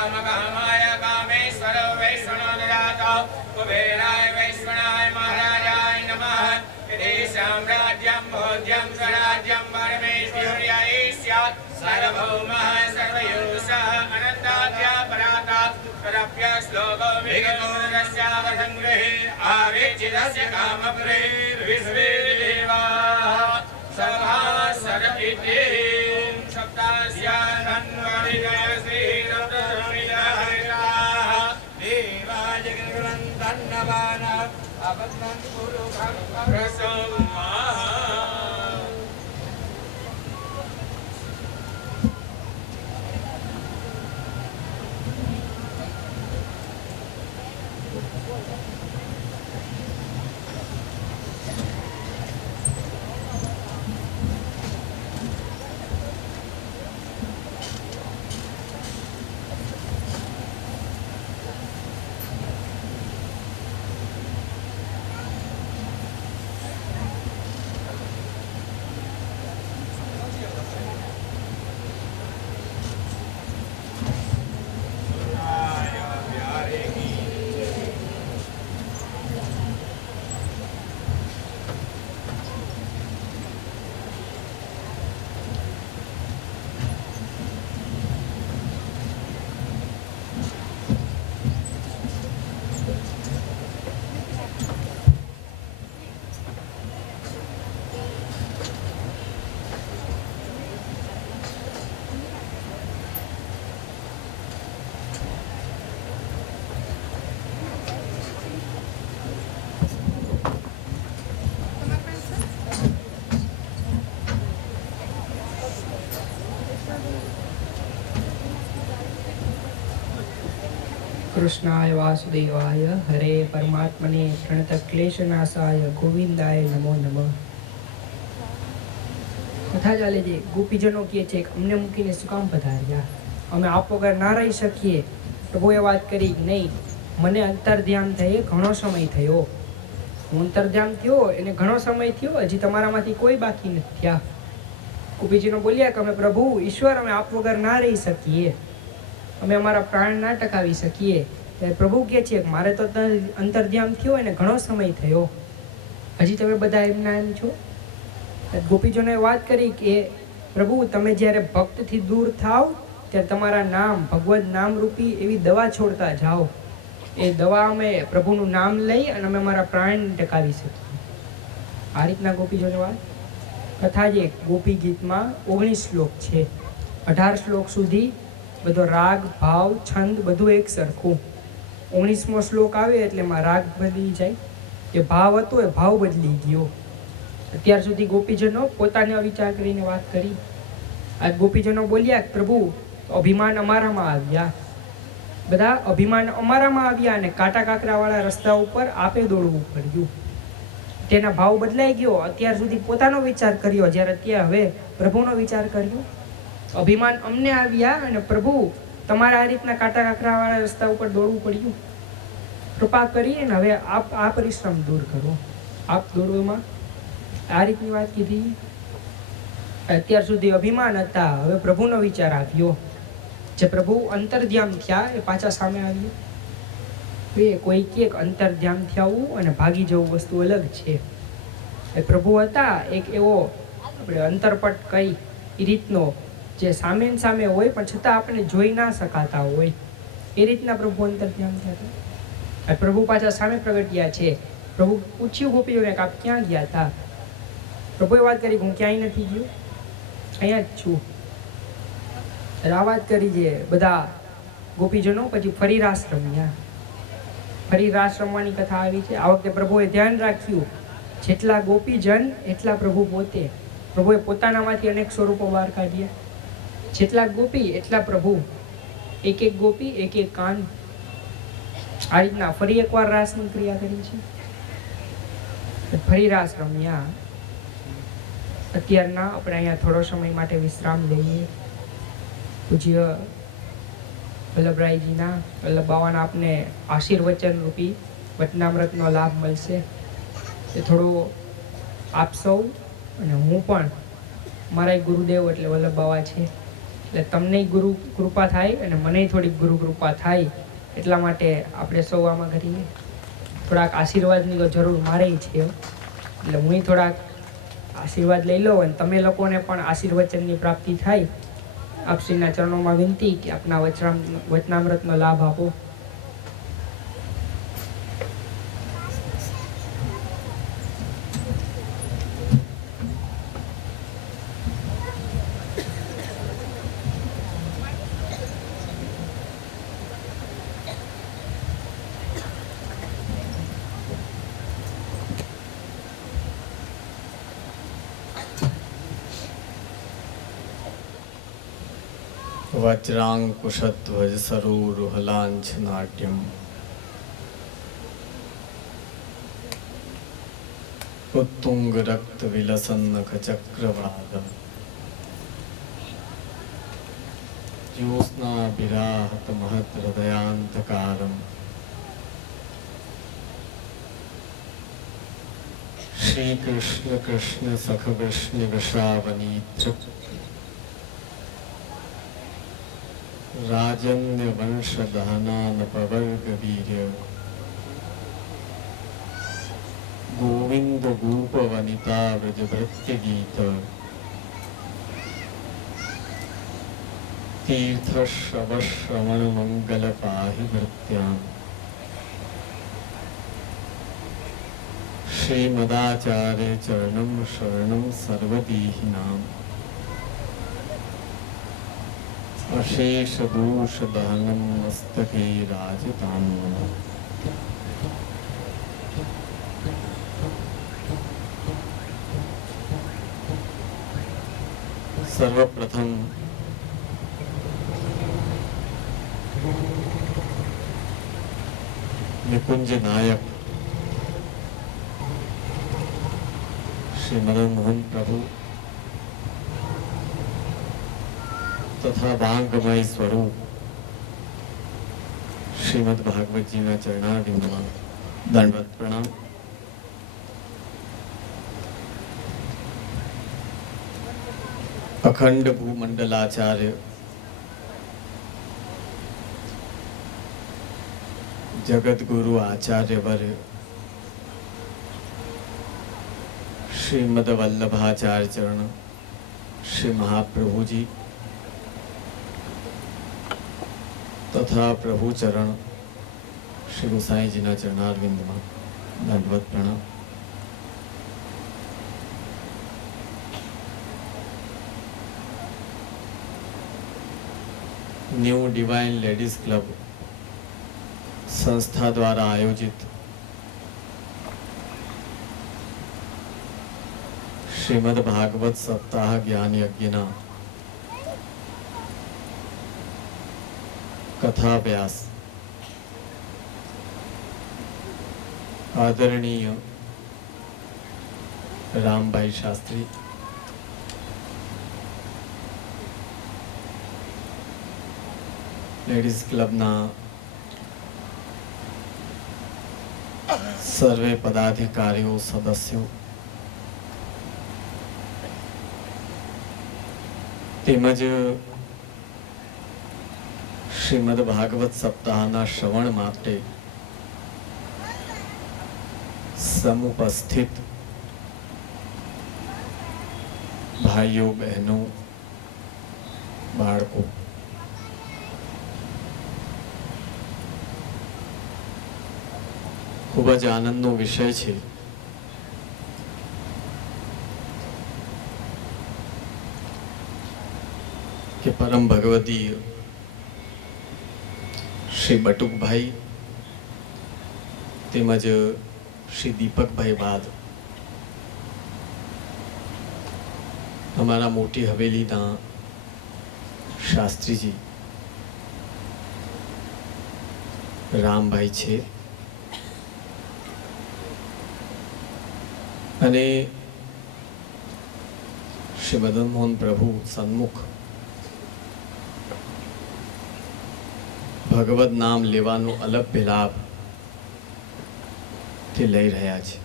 काम कामाय कामेश्वर वैष्णवदाता कुबेराय वैष्णवाय महाराजाय नमः तेषां राज्यं भोज्यं स्वराज्यं परमेश्वर्याय स्यात् सर्वभौमः सर्वयोषः अनन्ताद्या पराता तदप्य श्लोको विगतोरस्यावसङ्ग्रहे आवेचितस्य कामपुरे विश्वे देवाः सभासद इति सप्तास्यानन्वरिजय श्रीरत्नसंविधायिताः देवाय जगन्नन्दन्नवानः अपत्नं कुरु प्रसम्मः। કૃષ્ણાય વાસુદેવાય હરે પરમાત્મને પ્रणतक्लेशनाशाय ગોવિંદાય નમો નમઃ. કથા ચાલે છે. ગોપીજનો કહે છે કે અમને મૂકીને શું કામ પધાર્યા, અમે આપ વગર ના રહી શકીએ. પ્રભુએ વાત કરી કે નહીં, મને અંતર્ધ્યાન થયે ઘણો સમય થયો, હું અંતર્ધ્યાન થયો એને ઘણો સમય થયો, હજી તમારામાંથી કોઈ બાકી નથી થયા. ગોપીજીનો બોલ્યા કે અમે પ્રભુ ઈશ્વર અમે આપ વગર ના રહી શકીએ, અમે અમારા પ્રાણ ના ટકાવી શકીએ. ત્યારે પ્રભુ કહે છે કે મારે તો અંતર્ધ્યાન થયો એને ઘણો સમય થયો, હજી તમે બધા એમના એમ છો. ગોપીજોને વાત કરી કે પ્રભુ તમે જ્યારે ભક્તથી દૂર થાવ ત્યારે તમારા નામ ભગવદ નામ રૂપી એવી દવા છોડતા જાઓ, એ દવા અમે પ્રભુનું નામ લઈ અને અમે અમારા પ્રાણ ટકાવી શકીએ. આ રીતના ગોપીજોને વાત કથા જે ગોપી ગીતમાં 19 શ્લોક છે. 18 શ્લોક સુધી બધો રાગ ભાવ છંદ બધું એક સરખું. 19મો શ્લોક આવે એટલે એમાં રાગ બદલી જાય, જે ભાવ હતો એ ભાવ બદલી ગયો. અત્યાર સુધી ગોપીજનો પોતાને વિચાર કરીને વાત કરી. આજ ગોપીજનો બોલ્યા પ્રભુ અભિમાન અમારામાં આવ્યા, બધા અભિમાન અમારામાં આવ્યા અને કાંટા કાંકરાવાળા રસ્તા ઉપર આપે દોડવું પડ્યું. તેના ભાવ બદલાઈ ગયો. અત્યાર સુધી પોતાનો વિચાર કર્યો, જ્યારે અત્યારે હવે પ્રભુનો વિચાર કર્યો. અભિમાન અમને આવ્યા અને પ્રભુ તમારે આ રીતના કાંટા કાંકરાવાળા રસ્તા ઉપર દોડવું પડ્યું. કૃપા કરી અને હવે આપ આ પરિશ્રમ દૂર કરો, આપ દોડવામાં આ રીતની વાત કીધી. અત્યાર સુધી અભિમાન હતા, હવે પ્રભુનો વિચાર આવ્યો. જે પ્રભુ અંતર્ધ્યાન થયા એ પાછા સામે આવ્યું. એ કોઈ કે અંતર્ધ્યાન થવું અને ભાગી જવું વસ્તુ અલગ છે. એ પ્રભુ હતા એક એવો આપણે અંતરપટ કઈ એ રીતનો જે સામે સામે હોય પણ છતાં આપણે જોઈ ના શકાતા હોય, એ રીતના પ્રભુ અંતર્ધ્યાન થયા. પ્રભુ પાછા સામે પ્રગટ્યા છે. પ્રભુ પૂછ્યું ગોપીઓને કે આપ ક્યાં ગયા હતા? પ્રભુએ વાત કરી હું ક્યાંય નથી ગયો, અહીંયા જ છું. આ વાત કરી છે બધા ગોપીજનો. પછી ફરી રાસ રમ્યા. ફરી રાસ રમવાની કથા આવી છે. આ વખતે પ્રભુએ ધ્યાન રાખ્યું જેટલા ગોપીજન એટલા પ્રભુ પોતે. પ્રભુએ પોતાનામાંથી અનેક સ્વરૂપો બહાર કાઢ્યા. જેટલા ગોપી એટલા પ્રભુ, એક એક ગોપી એક એક કાન. આ રીતના ફરી એકવાર રાસની ક્રિયા કરી છે. ફરી રાસ રમ્યા. અત્યારના આપણે અહીંયા થોડો સમય માટે વિશ્રામ લઈએ. પૂજ્ય વલ્લભરાયજીના વલ્લભ બાવાના આપને આશીર્વચન રૂપી વચનામૃતનો લાભ મળશે. એ થોડો આપ સૌ અને હું પણ, મારા એક ગુરુદેવ એટલે વલ્લભ બાવા છે, એટલે તમને ગુરુ કૃપા થાય અને મને થોડીક ગુરુ કૃપા થાય એટલા માટે આપણે સૌ આમાં કરીએ. થોડાક આશીર્વાદની તો જરૂર મારે છે, એટલે હું થોડાક આશીર્વાદ લઈ લઉં અને તમે લોકોને પણ આશીર્વચનની પ્રાપ્તિ થાય. આપશ્રીના ચરણોમાં વિનંતી કે આપના વચનામૃતનો લાભ આપો. वज्रांकुशध्वज सरोरुहलांछनाट्यम उत्तुंग रक्त विलसन नख चक्रवाद ज्योत्स्ना विराहत महत हृदयांतकारम श्री कृष्ण कृष्ण सख विष्णु वृषावनीत्र राजन्य वंश दहनान पवर्ग वीर्य गोविंद गोप वनिता व्रज भृत्य गीत तीर्थ श्रव श्रवण मंगल पाहि भृत्याम श्रीमदाचार्य चरणम शरणम सर्वदीहिनाम अशेष दूष दहनम मस्तके राजताम सर्वप्रथम निकुंज नायक श्री मदन मोहन प्रभु तथा वांगमय स्वरूप श्रीमद् भागवत जी में चरणारविंदમાં दंडवत प्रणाम. अखंड भूमंडलाचार्य जगत गुरु आचार्य वर्य श्रीमद वल्लभाचार्य चरण श्री महाप्रभु जी तथा प्रभु चरण श्री गोसाई जी ना चरणारविंदમાં दंडवत प्रणाम. न्यू डिवाइन लेडीज क्लब संस्था द्वारा आयोजित श्रीमद् भागवत सप्ताह ज्ञान यज्ञना कथा व्यास आदरणीय रामभाई शास्त्री लेडीज क्लब ना सर्वे पदाधिकारीओ सदस्यों तेमज श्रीमद् भागवत सप्ताहना श्रवण माटे समुपस्थित भाइयों बहनों बाळको खूब ज आनंदनो विषय छे. कि परम भगवती श्री बटुक भाई तेमज श्री दीपक भाई बाद हमारा मोटी हवेली ना शास्त्री जी राम भाई छे अने श्री मदन मोहन प्रभु सन्मुख भगवत नाम लेवानो अलभ्य लाभ ते लई रह्या छे.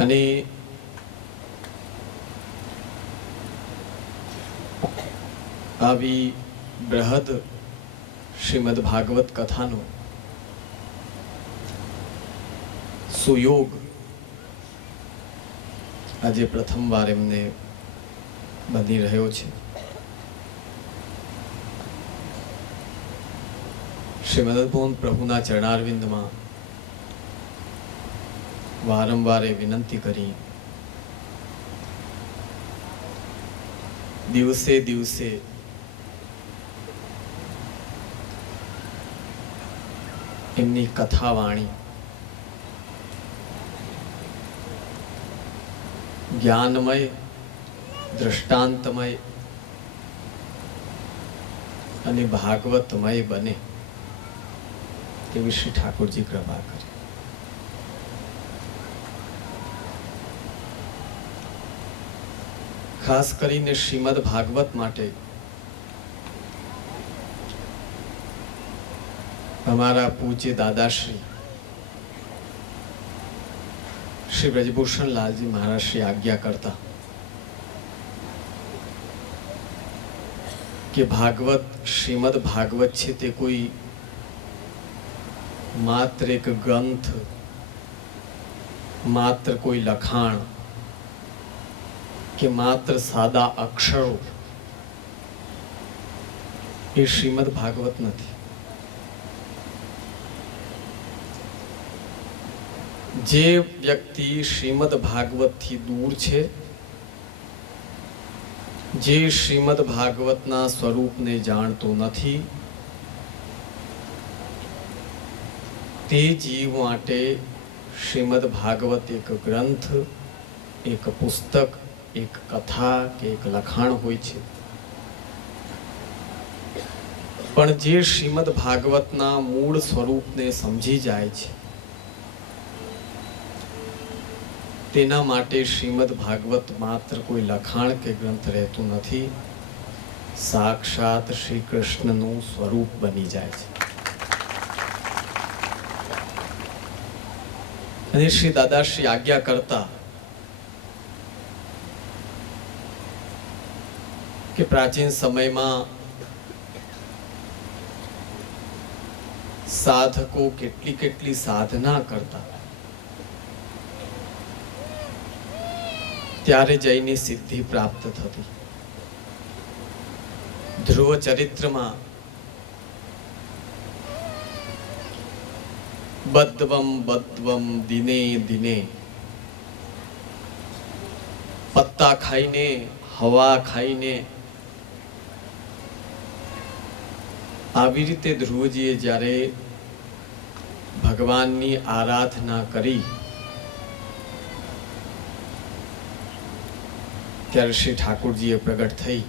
अने આવી બૃહદ શ્રીમદ ભાગવત કથાનો સુયોગ આજે પ્રથમવાર એમને બની રહ્યો છે. શ્રીમદ ભગવાન પ્રભુના ચરણારવિંદમાં વારંવાર એ વિનંતી કરી, દિવસે દિવસે એમની કથા વાણી જ્ઞાનમય, દ્રષ્ટાંતમય અને ભાગવતમય બને તેવી શ્રી ઠાકોરજી કૃપા કરે. ખાસ કરીને શ્રીમદ ભાગવત માટે અમારા પૂજ્ય દાદાશ્રી શ્રી બ્રજભૂષણ લાલજી મહારાજ શ્રી આજ્ઞા કરતા કે ભાગવત, શ્રીમદ ભાગવત છે તે કોઈ માત્ર એક ગ્રંથ, માત્ર કોઈ લખાણ કે માત્ર સાદા અક્ષરો એ શ્રીમદ ભાગવત નથી. જે વ્યક્તિ શ્રીમદ ભાગવત થી દૂર છે, જે શ્રીમદ ભાગવતના સ્વરૂપને જાણતો નથી, તે જીવ માટે શ્રીમદ ભાગવત એક ગ્રંથ, એક પુસ્તક, એક કથા કે એક લખાણ હોય છે. પણ જે શ્રીમદ ભાગવતના મૂળ સ્વરૂપને સમજી જાય છે, તેના માટે શ્રીમદ ભાગવત માત્ર કોઈ લખાણ કે ગ્રંથ રહેતું નથી, સાક્ષાત શ્રી કૃષ્ણનું સ્વરૂપ બની જાય છે. અને શ્રી દાદાશ્રી આજ્ઞા કરતા કે પ્રાચીન સમયમાં સાધકો કેટલી કેટલી સાધના કરતા, ત્યારે જઈને સિદ્ધિ પ્રાપ્ત થતી. ધ્રુવ ચરિત્રમાં બદ્ધવમ બદ્ધવમ દિને દિને, પત્તા ખાઈને, હવા ખાઈને, આવી રીતે ધ્રુવજીએ જ્યારે ભગવાનની આરાધના કરી ત્યારે શ્રી ઠાકોરજીએ પ્રગટ થઈ.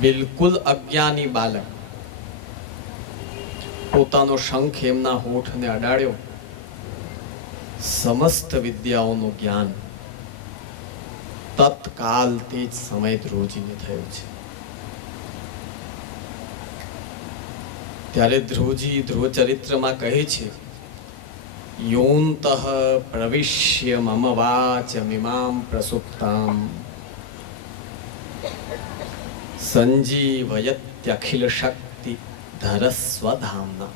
બિલકુલ અજ્ઞાની બાલક પોતાનો શંખ એમના હોઠને અડાડ્યો. સમસ્ત વિદ્યાઓનું જ્ઞાન તત્કાલ તે જ સમય ધ્રુવજીને થયું છે. ત્યારે ધ્રુવજી ધ્રુવ ચરિત્રમાં કહે છે, યોંતઃ પ્રવિશ્ય મમ વાચમિમામ પ્રસુપ્તામ સંજીવયત્યખિલ શક્તિ ધરસ્વધામના.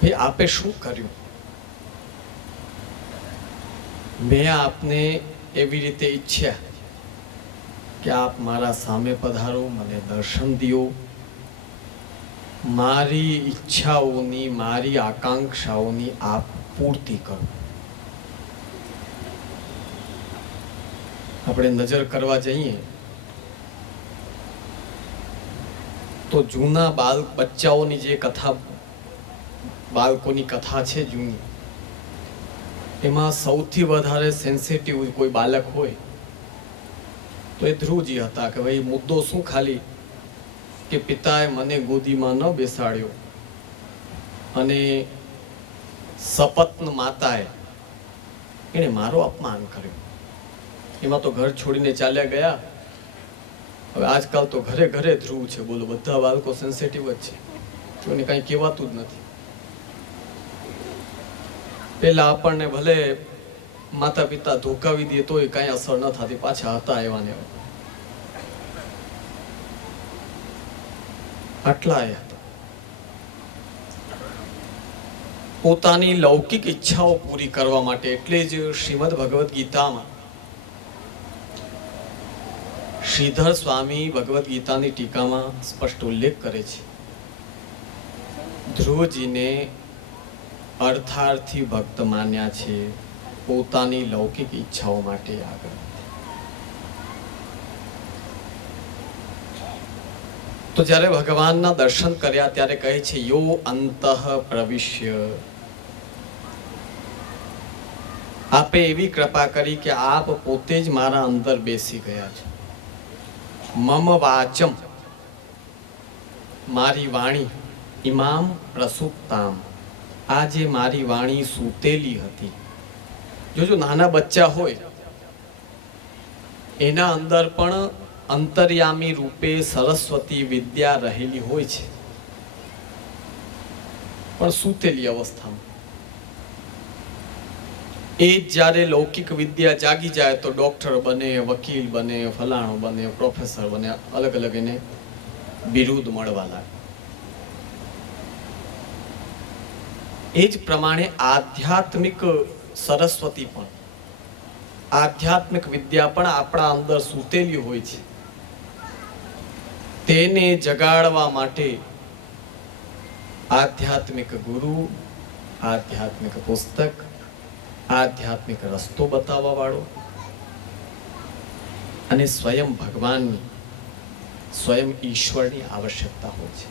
ભાઈ, આપે શું કર્યું? મેં આપને એવી રીતે ઈચ્છ્યા કે આપ મારા સામે પધારો, મને દર્શન દિયો, મારી ઈચ્છાઓની, મારી આકાંક્ષાઓની આપ પૂર્તિ કરો. આપણે નજર કરવા જઈએ તો જૂના બચ્ચાઓની જે કથા, બાળકોની કથા છે જૂની, એમાં સૌથી વધારે સેન્સિટિવ કોઈ બાળક હોય તો એ ધ્રુવજી હતા. કે ભાઈ મુદ્દો શું ખાલી કે પિતાએ મને ગોદીમાં ન બેસાડ્યો અને સપત્ન માતાએ એને મારો અપમાન કર્યું, એમાં તો ઘર છોડીને ચાલ્યા ગયા. હવે આજકાલ તો ઘરે ઘરે ધ્રુવ છે, બોલો, બધા બાળકો સેન્સિટિવ જ છે, કોઈને કાંઈ કહેવાતું જ નથી. પેલા આપણને ભલે માતા પિતા ધોકાવી દે તોય કાંઈ અસર ન થતી, પાછા હતા એવા ને એવા. આટલાય હતા. પોતાની લૌકિક ઈચ્છાઓ પૂરી કરવા માટે. એટલે જ શ્રીમદ ભગવદ્ ગીતામાં શ્રીધર સ્વામી ભગવદ્ ગીતાની ટીકામાં સ્પષ્ટ ઉલ્લેખ કરે છે, ધ્રુવજીને અર્થાર્થી ભક્ત માન્યા છે, પોતાની લૌકિક ઈચ્છાઓ માટે આગળ. તો જ્યારે ભગવાનના દર્શન કર્યા ત્યારે કહે છે, યો અંતઃ પ્રવિશ્ય, આપે એવી કૃપા કરી કે આપ પોતે જ મારા અંદર બેસી ગયા છો. મમ વાચમ, મારી વાણી, ઇમામ પ્રસુપ્તામ, આ જે મારી વાણી સૂતેલી હતી. જો નાના બચ્ચા હોય એના અંદર પણ અંતર્યામી રૂપે સરસ્વતી વિદ્યા રહેલી હોય છે, પણ સૂતેલી અવસ્થામાં. એ જ્યારે લૌકિક વિદ્યા જાગી જાય તો ડોક્ટર બને, વકીલ બને, ફલાણો બને, પ્રોફેસર બને, અલગ અલગ એને બિરુદ મળવા લાગે. એ જ પ્રમાણે આધ્યાત્મિક સરસ્વતી પણ, આધ્યાત્મિક વિદ્યા પણ આપણા અંદર સૂતેલી હોય છે. તેને જગાડવા માટે આધ્યાત્મિક ગુરુ, આધ્યાત્મિક પુસ્તક, આધ્યાત્મિક રસ્તો બતાવવા વાળો અને સ્વયં ભગવાનની, સ્વયં ઈશ્વરની આવશ્યકતા હોય છે.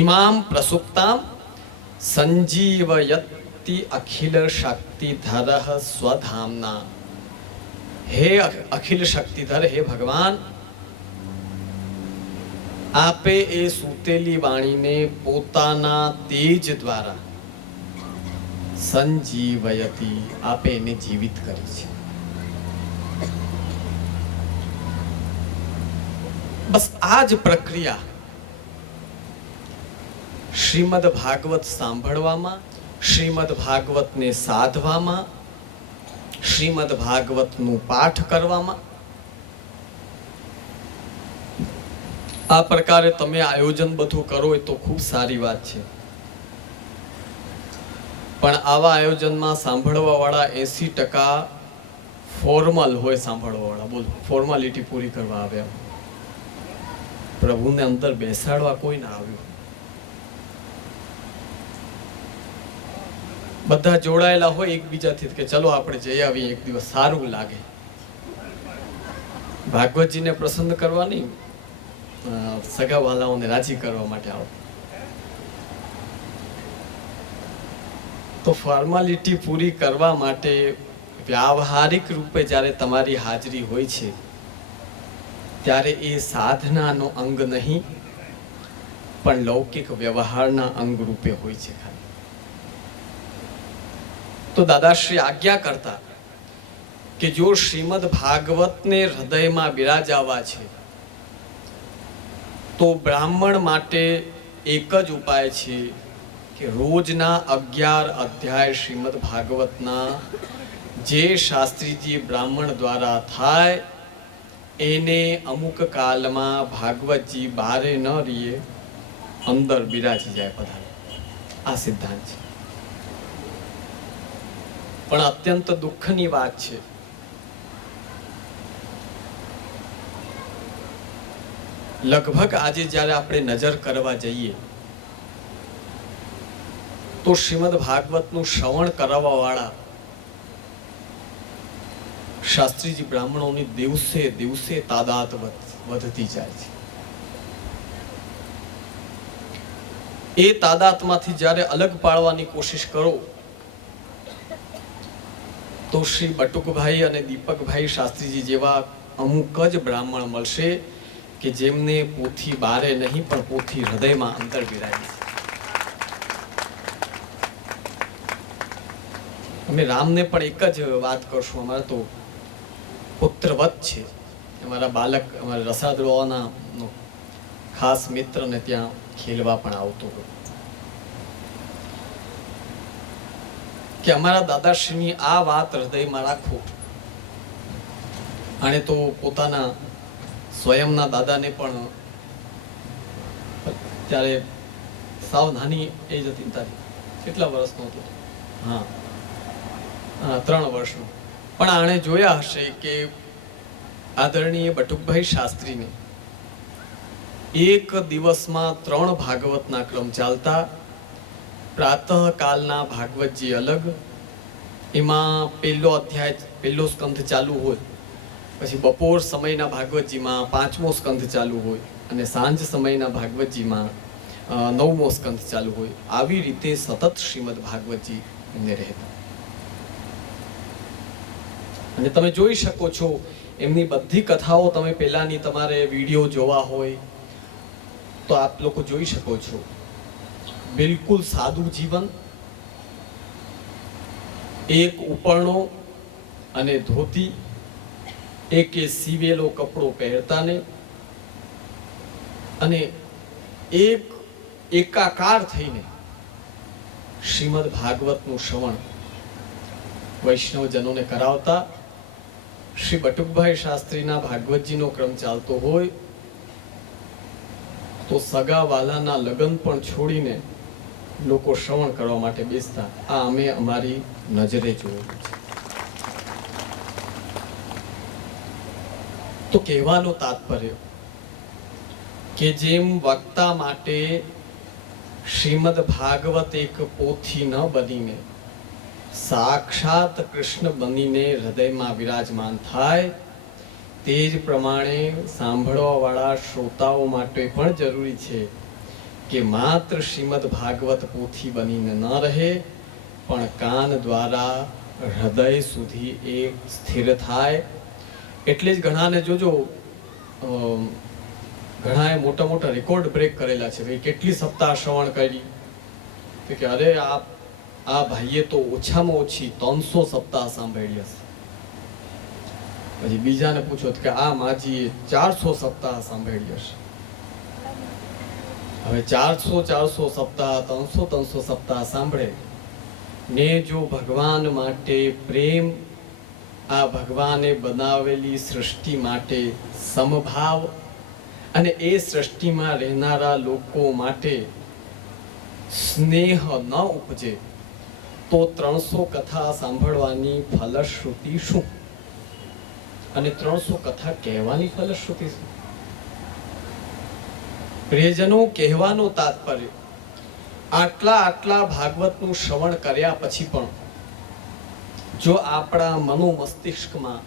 ઇમામ પ્રસુપ્તામ સંજીવયતિ અખિલ શક્તિધર સ્વધામના. હે અખિલ શક્તિધર, હે ભગવાન, આપે એ સૂતેલી વાણીને પોતાના તેજ દ્વારા સંજીવયતિ, આપે એને જીવિત કરી છે. બસ આ જ પ્રક્રિયા શ્રીમદ ભાગવત સાંભળવામાં, શ્રીમદ ભાગવતને સાધવામાં, શ્રીમદ ભાગવતનું પાઠ કરવામાં, આ પ્રકારે તમે આયોજન બધું કરો એ તો ખૂબ સારી વાત છે. પણ આવા આયોજનમાં સાંભળવા વાળા 80% ફોર્મલ હોય. સાંભળવા વાળા બોલો, ફોર્માલિટી પૂરી કરવા આવ્યા, પ્રભુને અંદર બેસાડવા કોઈ ના આવ્યું. બધા જોડાયેલા હોય એકબીજાથી કે ચલો આપણે જઈ આવીએ, એક દિવસ સારું લાગે. ભાગવતજીને પ્રસન્ન કરવા નહીં, સગાવાલાઓને રાજી કરવા માટે આવો. તો ફોર્માલિટી પૂરી કરવા માટે વ્યાવહારિક રૂપે જ્યારે તમારી હાજરી હોય છે ત્યારે એ સાધનાનો અંગ નહીં પણ લૌકિક વ્યવહારના અંગ રૂપે હોય છે. તો દાદાશ્રી આજ્ઞા કરતા કે જો શ્રીમદ ભાગવતને હૃદયમાં બિરાજાવા છે તો બ્રાહ્મણ માટે એક જ ઉપાય છે કે રોજના 11 અધ્યાય શ્રીમદ ભાગવતના જે શાસ્ત્રીજી બ્રાહ્મણ દ્વારા થાય એને અમુક કાલમાં ભાગવતજી બારે ન રહીએ, અંદર બિરાજી જાય પધારે. આ સિદ્ધાંત છે. પણ અત્યંત દુઃખની વાત છે, લગભગ આજે જ્યારે આપણે નજર કરવા જઈએ તો શ્રીમદ ભાગવતનું શ્રવણ કરાવવા વાળા શાસ્ત્રીજી બ્રાહ્મણોની દિવસે દિવસે તાદાદ વધતી જાય છે. એ તાદાદમાંથી જ્યારે અલગ પાડવાની કોશિશ કરો તો શ્રી બટુકભાઈ અને દીપકભાઈ શાસ્ત્રીજી જેવા અમુક જ બ્રાહ્મણ મળશે કે જેમને પોથી બારે નહીં પણ પોથી હૃદયમાં અંદર બિરાજી. અમે રામને પણ એક જ વાત કરશું, અમારા તો પુત્રવત છે. અમારા બાલક, અમારા રસાદવાના ખાસ મિત્રને ત્યાં ખેલવા પણ આવતો હતો કે અમારા દાદાશ્રીની આ વાત હૃદયમાં રાખો આણે તો પોતાના સ્વયંના દાદાને પણ ત્યારે સાવ નાની એજ હતી તારી, કેટલા વર્ષનો હતો? હા 3 વર્ષનો. પણ આણે જોયા હશે કે આદરણીય બટુકભાઈ શાસ્ત્રીને એક દિવસમાં 3 ભાગવતના ક્રમ ચાલતા. પ્રાતઃકાલના ભાગવતજી અલગ, એમાં પહેલો અધ્યાય પહેલો સ્કંધ ચાલુ હોય, પછી બપોર સમયના ભાગવતજીમાં 5મો સ્કંધ ચાલુ હોય, અને સાંજ સમયના ભાગવતજીમાં 9મો સ્કંધ ચાલુ હોય. આવી રીતે સતત શ્રીમદ ભાગવતજી એમને રહેતા. અને તમે જોઈ શકો છો એમની બધી કથાઓ, તમે પહેલાની તમારે વિડીયો જોવા હોય તો આપ લોકો જોઈ શકો છો. બિલકુલ સાદું જીવન, એક ઉપરણો અને ધોતી, એક સીવેલો કપડો પહેરતા ને, અને એકાકાર થઈને શ્રીમદ ભાગવતનું શ્રવણ વૈષ્ણવજનોને કરાવતા. શ્રી બટુકભાઈ શાસ્ત્રીના ભાગવતજીનો ક્રમ ચાલતો હોય તો સગા વાલાના લગ્ન પણ છોડીને લોકો શ્રવણ કરવા માટે બેસતા. આ અમે અમારી નજરે જોયું છે. તો કહેવાનું તાત્પર્ય કે જેમ વક્તા માટે શ્રીમદ ભાગવત એક પોથી ન બનીને સાક્ષાત કૃષ્ણ બનીને હૃદયમાં વિરાજમાન થાય, તે જ પ્રમાણે સાંભળવા વાળા શ્રોતાઓ માટે પણ જરૂરી છે કે માત્ર શ્રીમદ ભાગવત પોથી બનીને ન રહે, પણ કાન દ્વારા હૃદય સુધી એ સ્થિર થાય. એટલે જ ઘણાને જોજો, ઘણાએ મોટા મોટા રેકોર્ડ બ્રેક કરેલા છે. ભાઈ કેટલી સપ્તાહ શ્રવણ કરી, તો કે અરે આ ભાઈએ તો ઓછામાં ઓછી 300 સપ્તાહ સાંભળી હશે. પછી બીજાને પૂછો કે આ માજીએ 400 સપ્તાહ સાંભળી હશે. હવે 400 સપ્તાહ, 300 સપ્તાહ સાંભળે ને જો ભગવાન માટે પ્રેમ, આ ભગવાને બનાવેલી સૃષ્ટિ માટે સમભાવ, અને એ સૃષ્ટિમાં રહેનારા લોકો માટે સ્નેહ ન ઉપજે, તો 300 કથા સાંભળવાની ફલશ્રુતિ શું, અને 300 કથા કહેવાની ફલશ્રુતિ શું? પ્રિયજનો, કહેવાનો તાત્પર્ય આટલા ભાગવતનું શ્રવણ કર્યા પછી પણ જો આપણા મનો મસ્તિષ્કમાં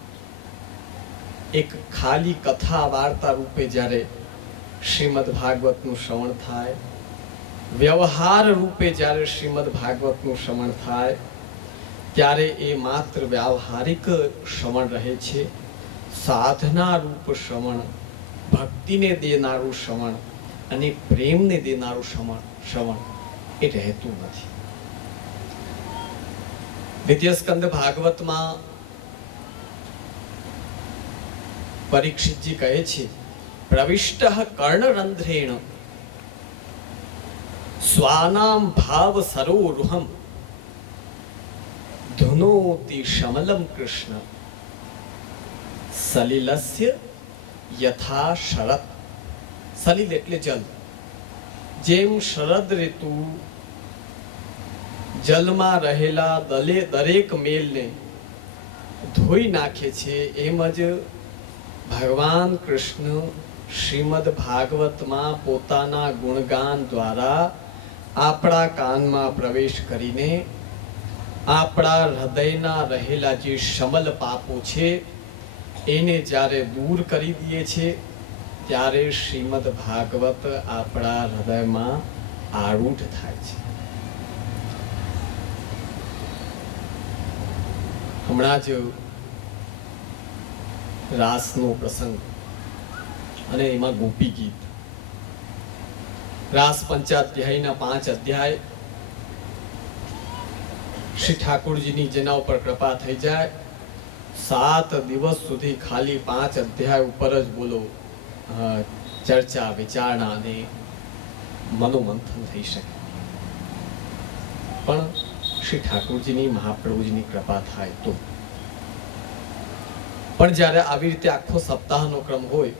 એક ખાલી કથા વાર્તા રૂપે જ્યારે શ્રીમદ ભાગવતનું શ્રવણ થાય, વ્યવહાર રૂપે જ્યારે શ્રીમદ ભાગવતનું શ્રવણ થાય, ત્યારે એ માત્ર વ્યાવહારિક શ્રવણ રહે છે. સાધના રૂપ શ્રવણ, ભક્તિને દેનારું શ્રવણ અને પ્રેમને દેનારું શ્રવણ એ રહેતું નથી. દ્વિતીય સ્કંદ ભાગવતમાં પરીક્ષિતજી કહે છે, પ્રવિષ્ટઃ કર્ણરંધ્રેણ સ્વાનામ ભાવ સરોરુહમ ધુનોતિ શમલમ કૃષ્ણ સલિલસ્ય યથા શરત. સલિલ એટલે જલ. જેમ શરદ ઋતુ જલમાં રહેલા દરેક મેલને ધોઈ નાખે છે, એમ જ ભગવાન કૃષ્ણ શ્રીમદ ભાગવતમાં પોતાના ગુણગાન દ્વારા આપણા કાનમાં પ્રવેશ કરીને આપણા હૃદયના રહેલા જે શમલ પાપો છે એને જ્યારે દૂર કરી દે છે, ત્યારે શ્રીમદ ભાગવત આપણા હૃદયમાં આરૂઢ થાય છે. હમણાં જ રાસનો પ્રસંગ અને એમાં ગોપી ગીત, રાસ પંચાધ્યાયના 5 અધ્યાય શ્રી ઠાકોરજીની જેના ઉપર કૃપા થઈ જાય, 7 દિવસ સુધી ખાલી 5 અધ્યાય ઉપર જ બોલો ચર્ચા વિચારણા અને મનોમંથન થઈ શકે. પણ શ્રી ઠાકોરજીની મહાપ્રભુજીની કૃપા થાય તો પણ જ્યારે આવી રીતે આખો સપ્તાહનો ક્રમ હોય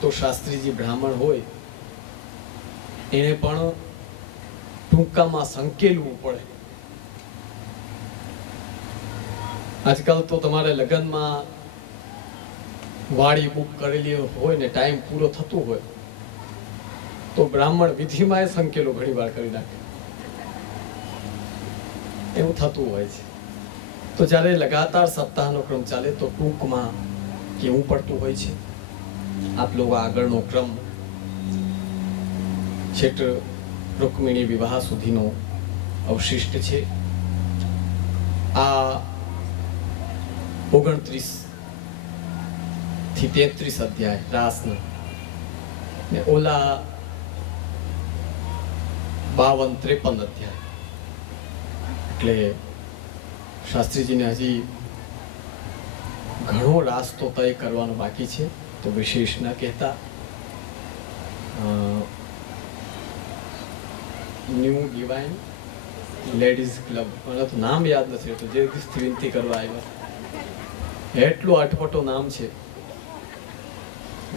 તો શાસ્ત્રીજી બ્રાહ્મણ હોય એને પણ ટૂંકામાં સંકેલવું પડે. આજકાલ તો તમારે લગ્નમાં વાડી બુક કરેલી હોય ને ટાઈમ પૂરો થતો હોય તો બ્રાહ્મણ વિધિમાં એ સંકેલો ઘણી વાર કરી નાખે, એવું થતું હોય છે. તો જ્યારે લગાતાર સપ્તાહનો ક્રમ ચાલે તો ટૂંકમાં કેવું પડતું હોય છે. આપ લોકો આગળનો ક્રમ છેટ રૂકમિણી વિવાહ સુધીનો અવશિષ્ટ છે. આ 29 થી 33 અધ્યાય રાસના ને ઓલા 52-53 અધ્યાય, એટલે શાસ્ત્રીજીને હજી ઘણો રાસ તો તય કરવાનો બાકી છે. તો વિશેષ ન કહેતા ન્યૂ ડિવાઇન લેડીઝ ક્લબ, મને તો નામ યાદ નથી તો જે દિવસથી વિનંતી કરવા આવ્યા. એટલું અટપટો નામ છે,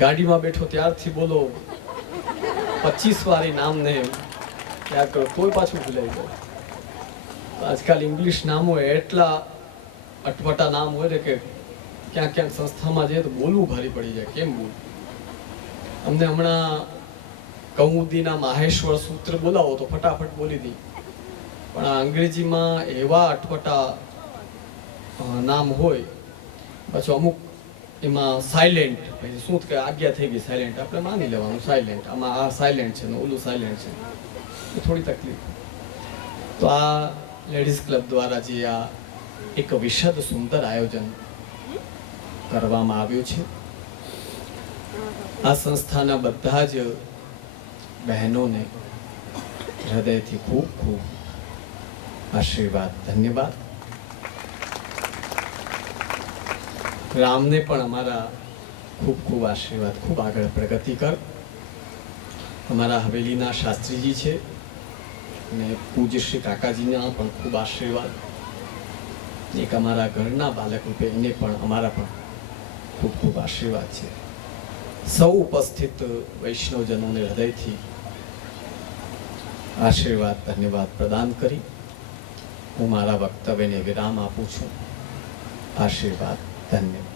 ગાડીમાં બેઠો ત્યારથી બોલો 25 વારી નામને યાદ કરો તોય પાછું ભૂલાઈ જાય. આજકાલ ઇંગ્લિશ નામો એટલા અટપટા નામ હોય ને કે ક્યાંક ક્યાંક સંસ્થામાં જઈએ તો બોલવું ભારી પડી જાય. કેમ બોલવું? અમને હમણાં કૌમુદીના માહેશ્વર સૂત્ર બોલાવો તો ફટાફટ બોલી દી, પણ આ અંગ્રેજીમાં એવા અટપટા નામ હોય, પાછું અમુક એમાં સાયલેન્ટ, પછી શું કે આજ્ઞા થઈ ગઈ સાયલેન્ટ, આપણે માની લેવાનું સાયલેન્ટ, આમાં આ સાયલેન્ટ છે ને ઓલું સાયલેન્ટ છે, એ થોડી તકલીફ. તો આ લેડીઝ ક્લબ દ્વારા જે આ એક વિશદ સુંદર આયોજન કરવામાં આવ્યું છે, આ સંસ્થાના બધા જ બહેનોને હૃદયથી ખૂબ ખૂબ આશીર્વાદ, ધન્યવાદ. રામને પણ અમારા ખૂબ ખૂબ આશીર્વાદ, ખૂબ આગળ પ્રગતિ કર. અમારા હવેલીના શાસ્ત્રીજી છે અને પૂજ્ય શ્રી કાકાજીના પણ ખૂબ આશીર્વાદ. એક અમારા ઘરના બાલક રૂપે એને પણ અમારા પણ ખૂબ ખૂબ આશીર્વાદ છે. સૌ ઉપસ્થિત વૈષ્ણવજનોને હૃદયથી આશીર્વાદ, ધન્યવાદ પ્રદાન કરી હું મારા વક્તવ્યને વિરામ આપું છું. આશીર્વાદ, ધન્યવાદ.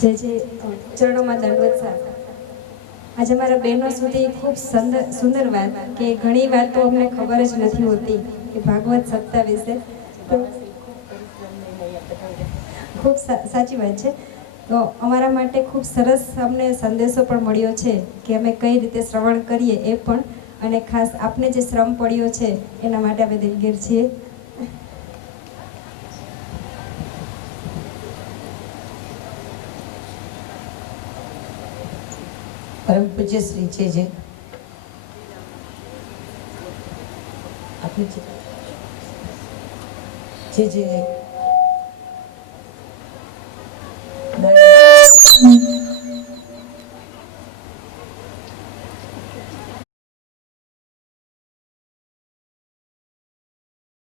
જે ચરણોમાં દંડવત સાથે આજે મારા બહેનો સુધી ખૂબ સુંદર વાત કે ઘણી વાત તો અમને ખબર જ નથી હોતી કે ભાગવત સપ્તાહ વિશે. તો ખૂબ સાચી વાત છે. તો અમારા માટે ખૂબ સરસ અમને સંદેશો પણ મળ્યો છે કે અમે કઈ રીતે શ્રવણ કરીએ એ પણ, અને ખાસ આપને જે શ્રમ પડ્યો છે એના માટે અમે દિલગીર છીએ. પરમ પૂજ્ય શ્રી છે જે આપણે જે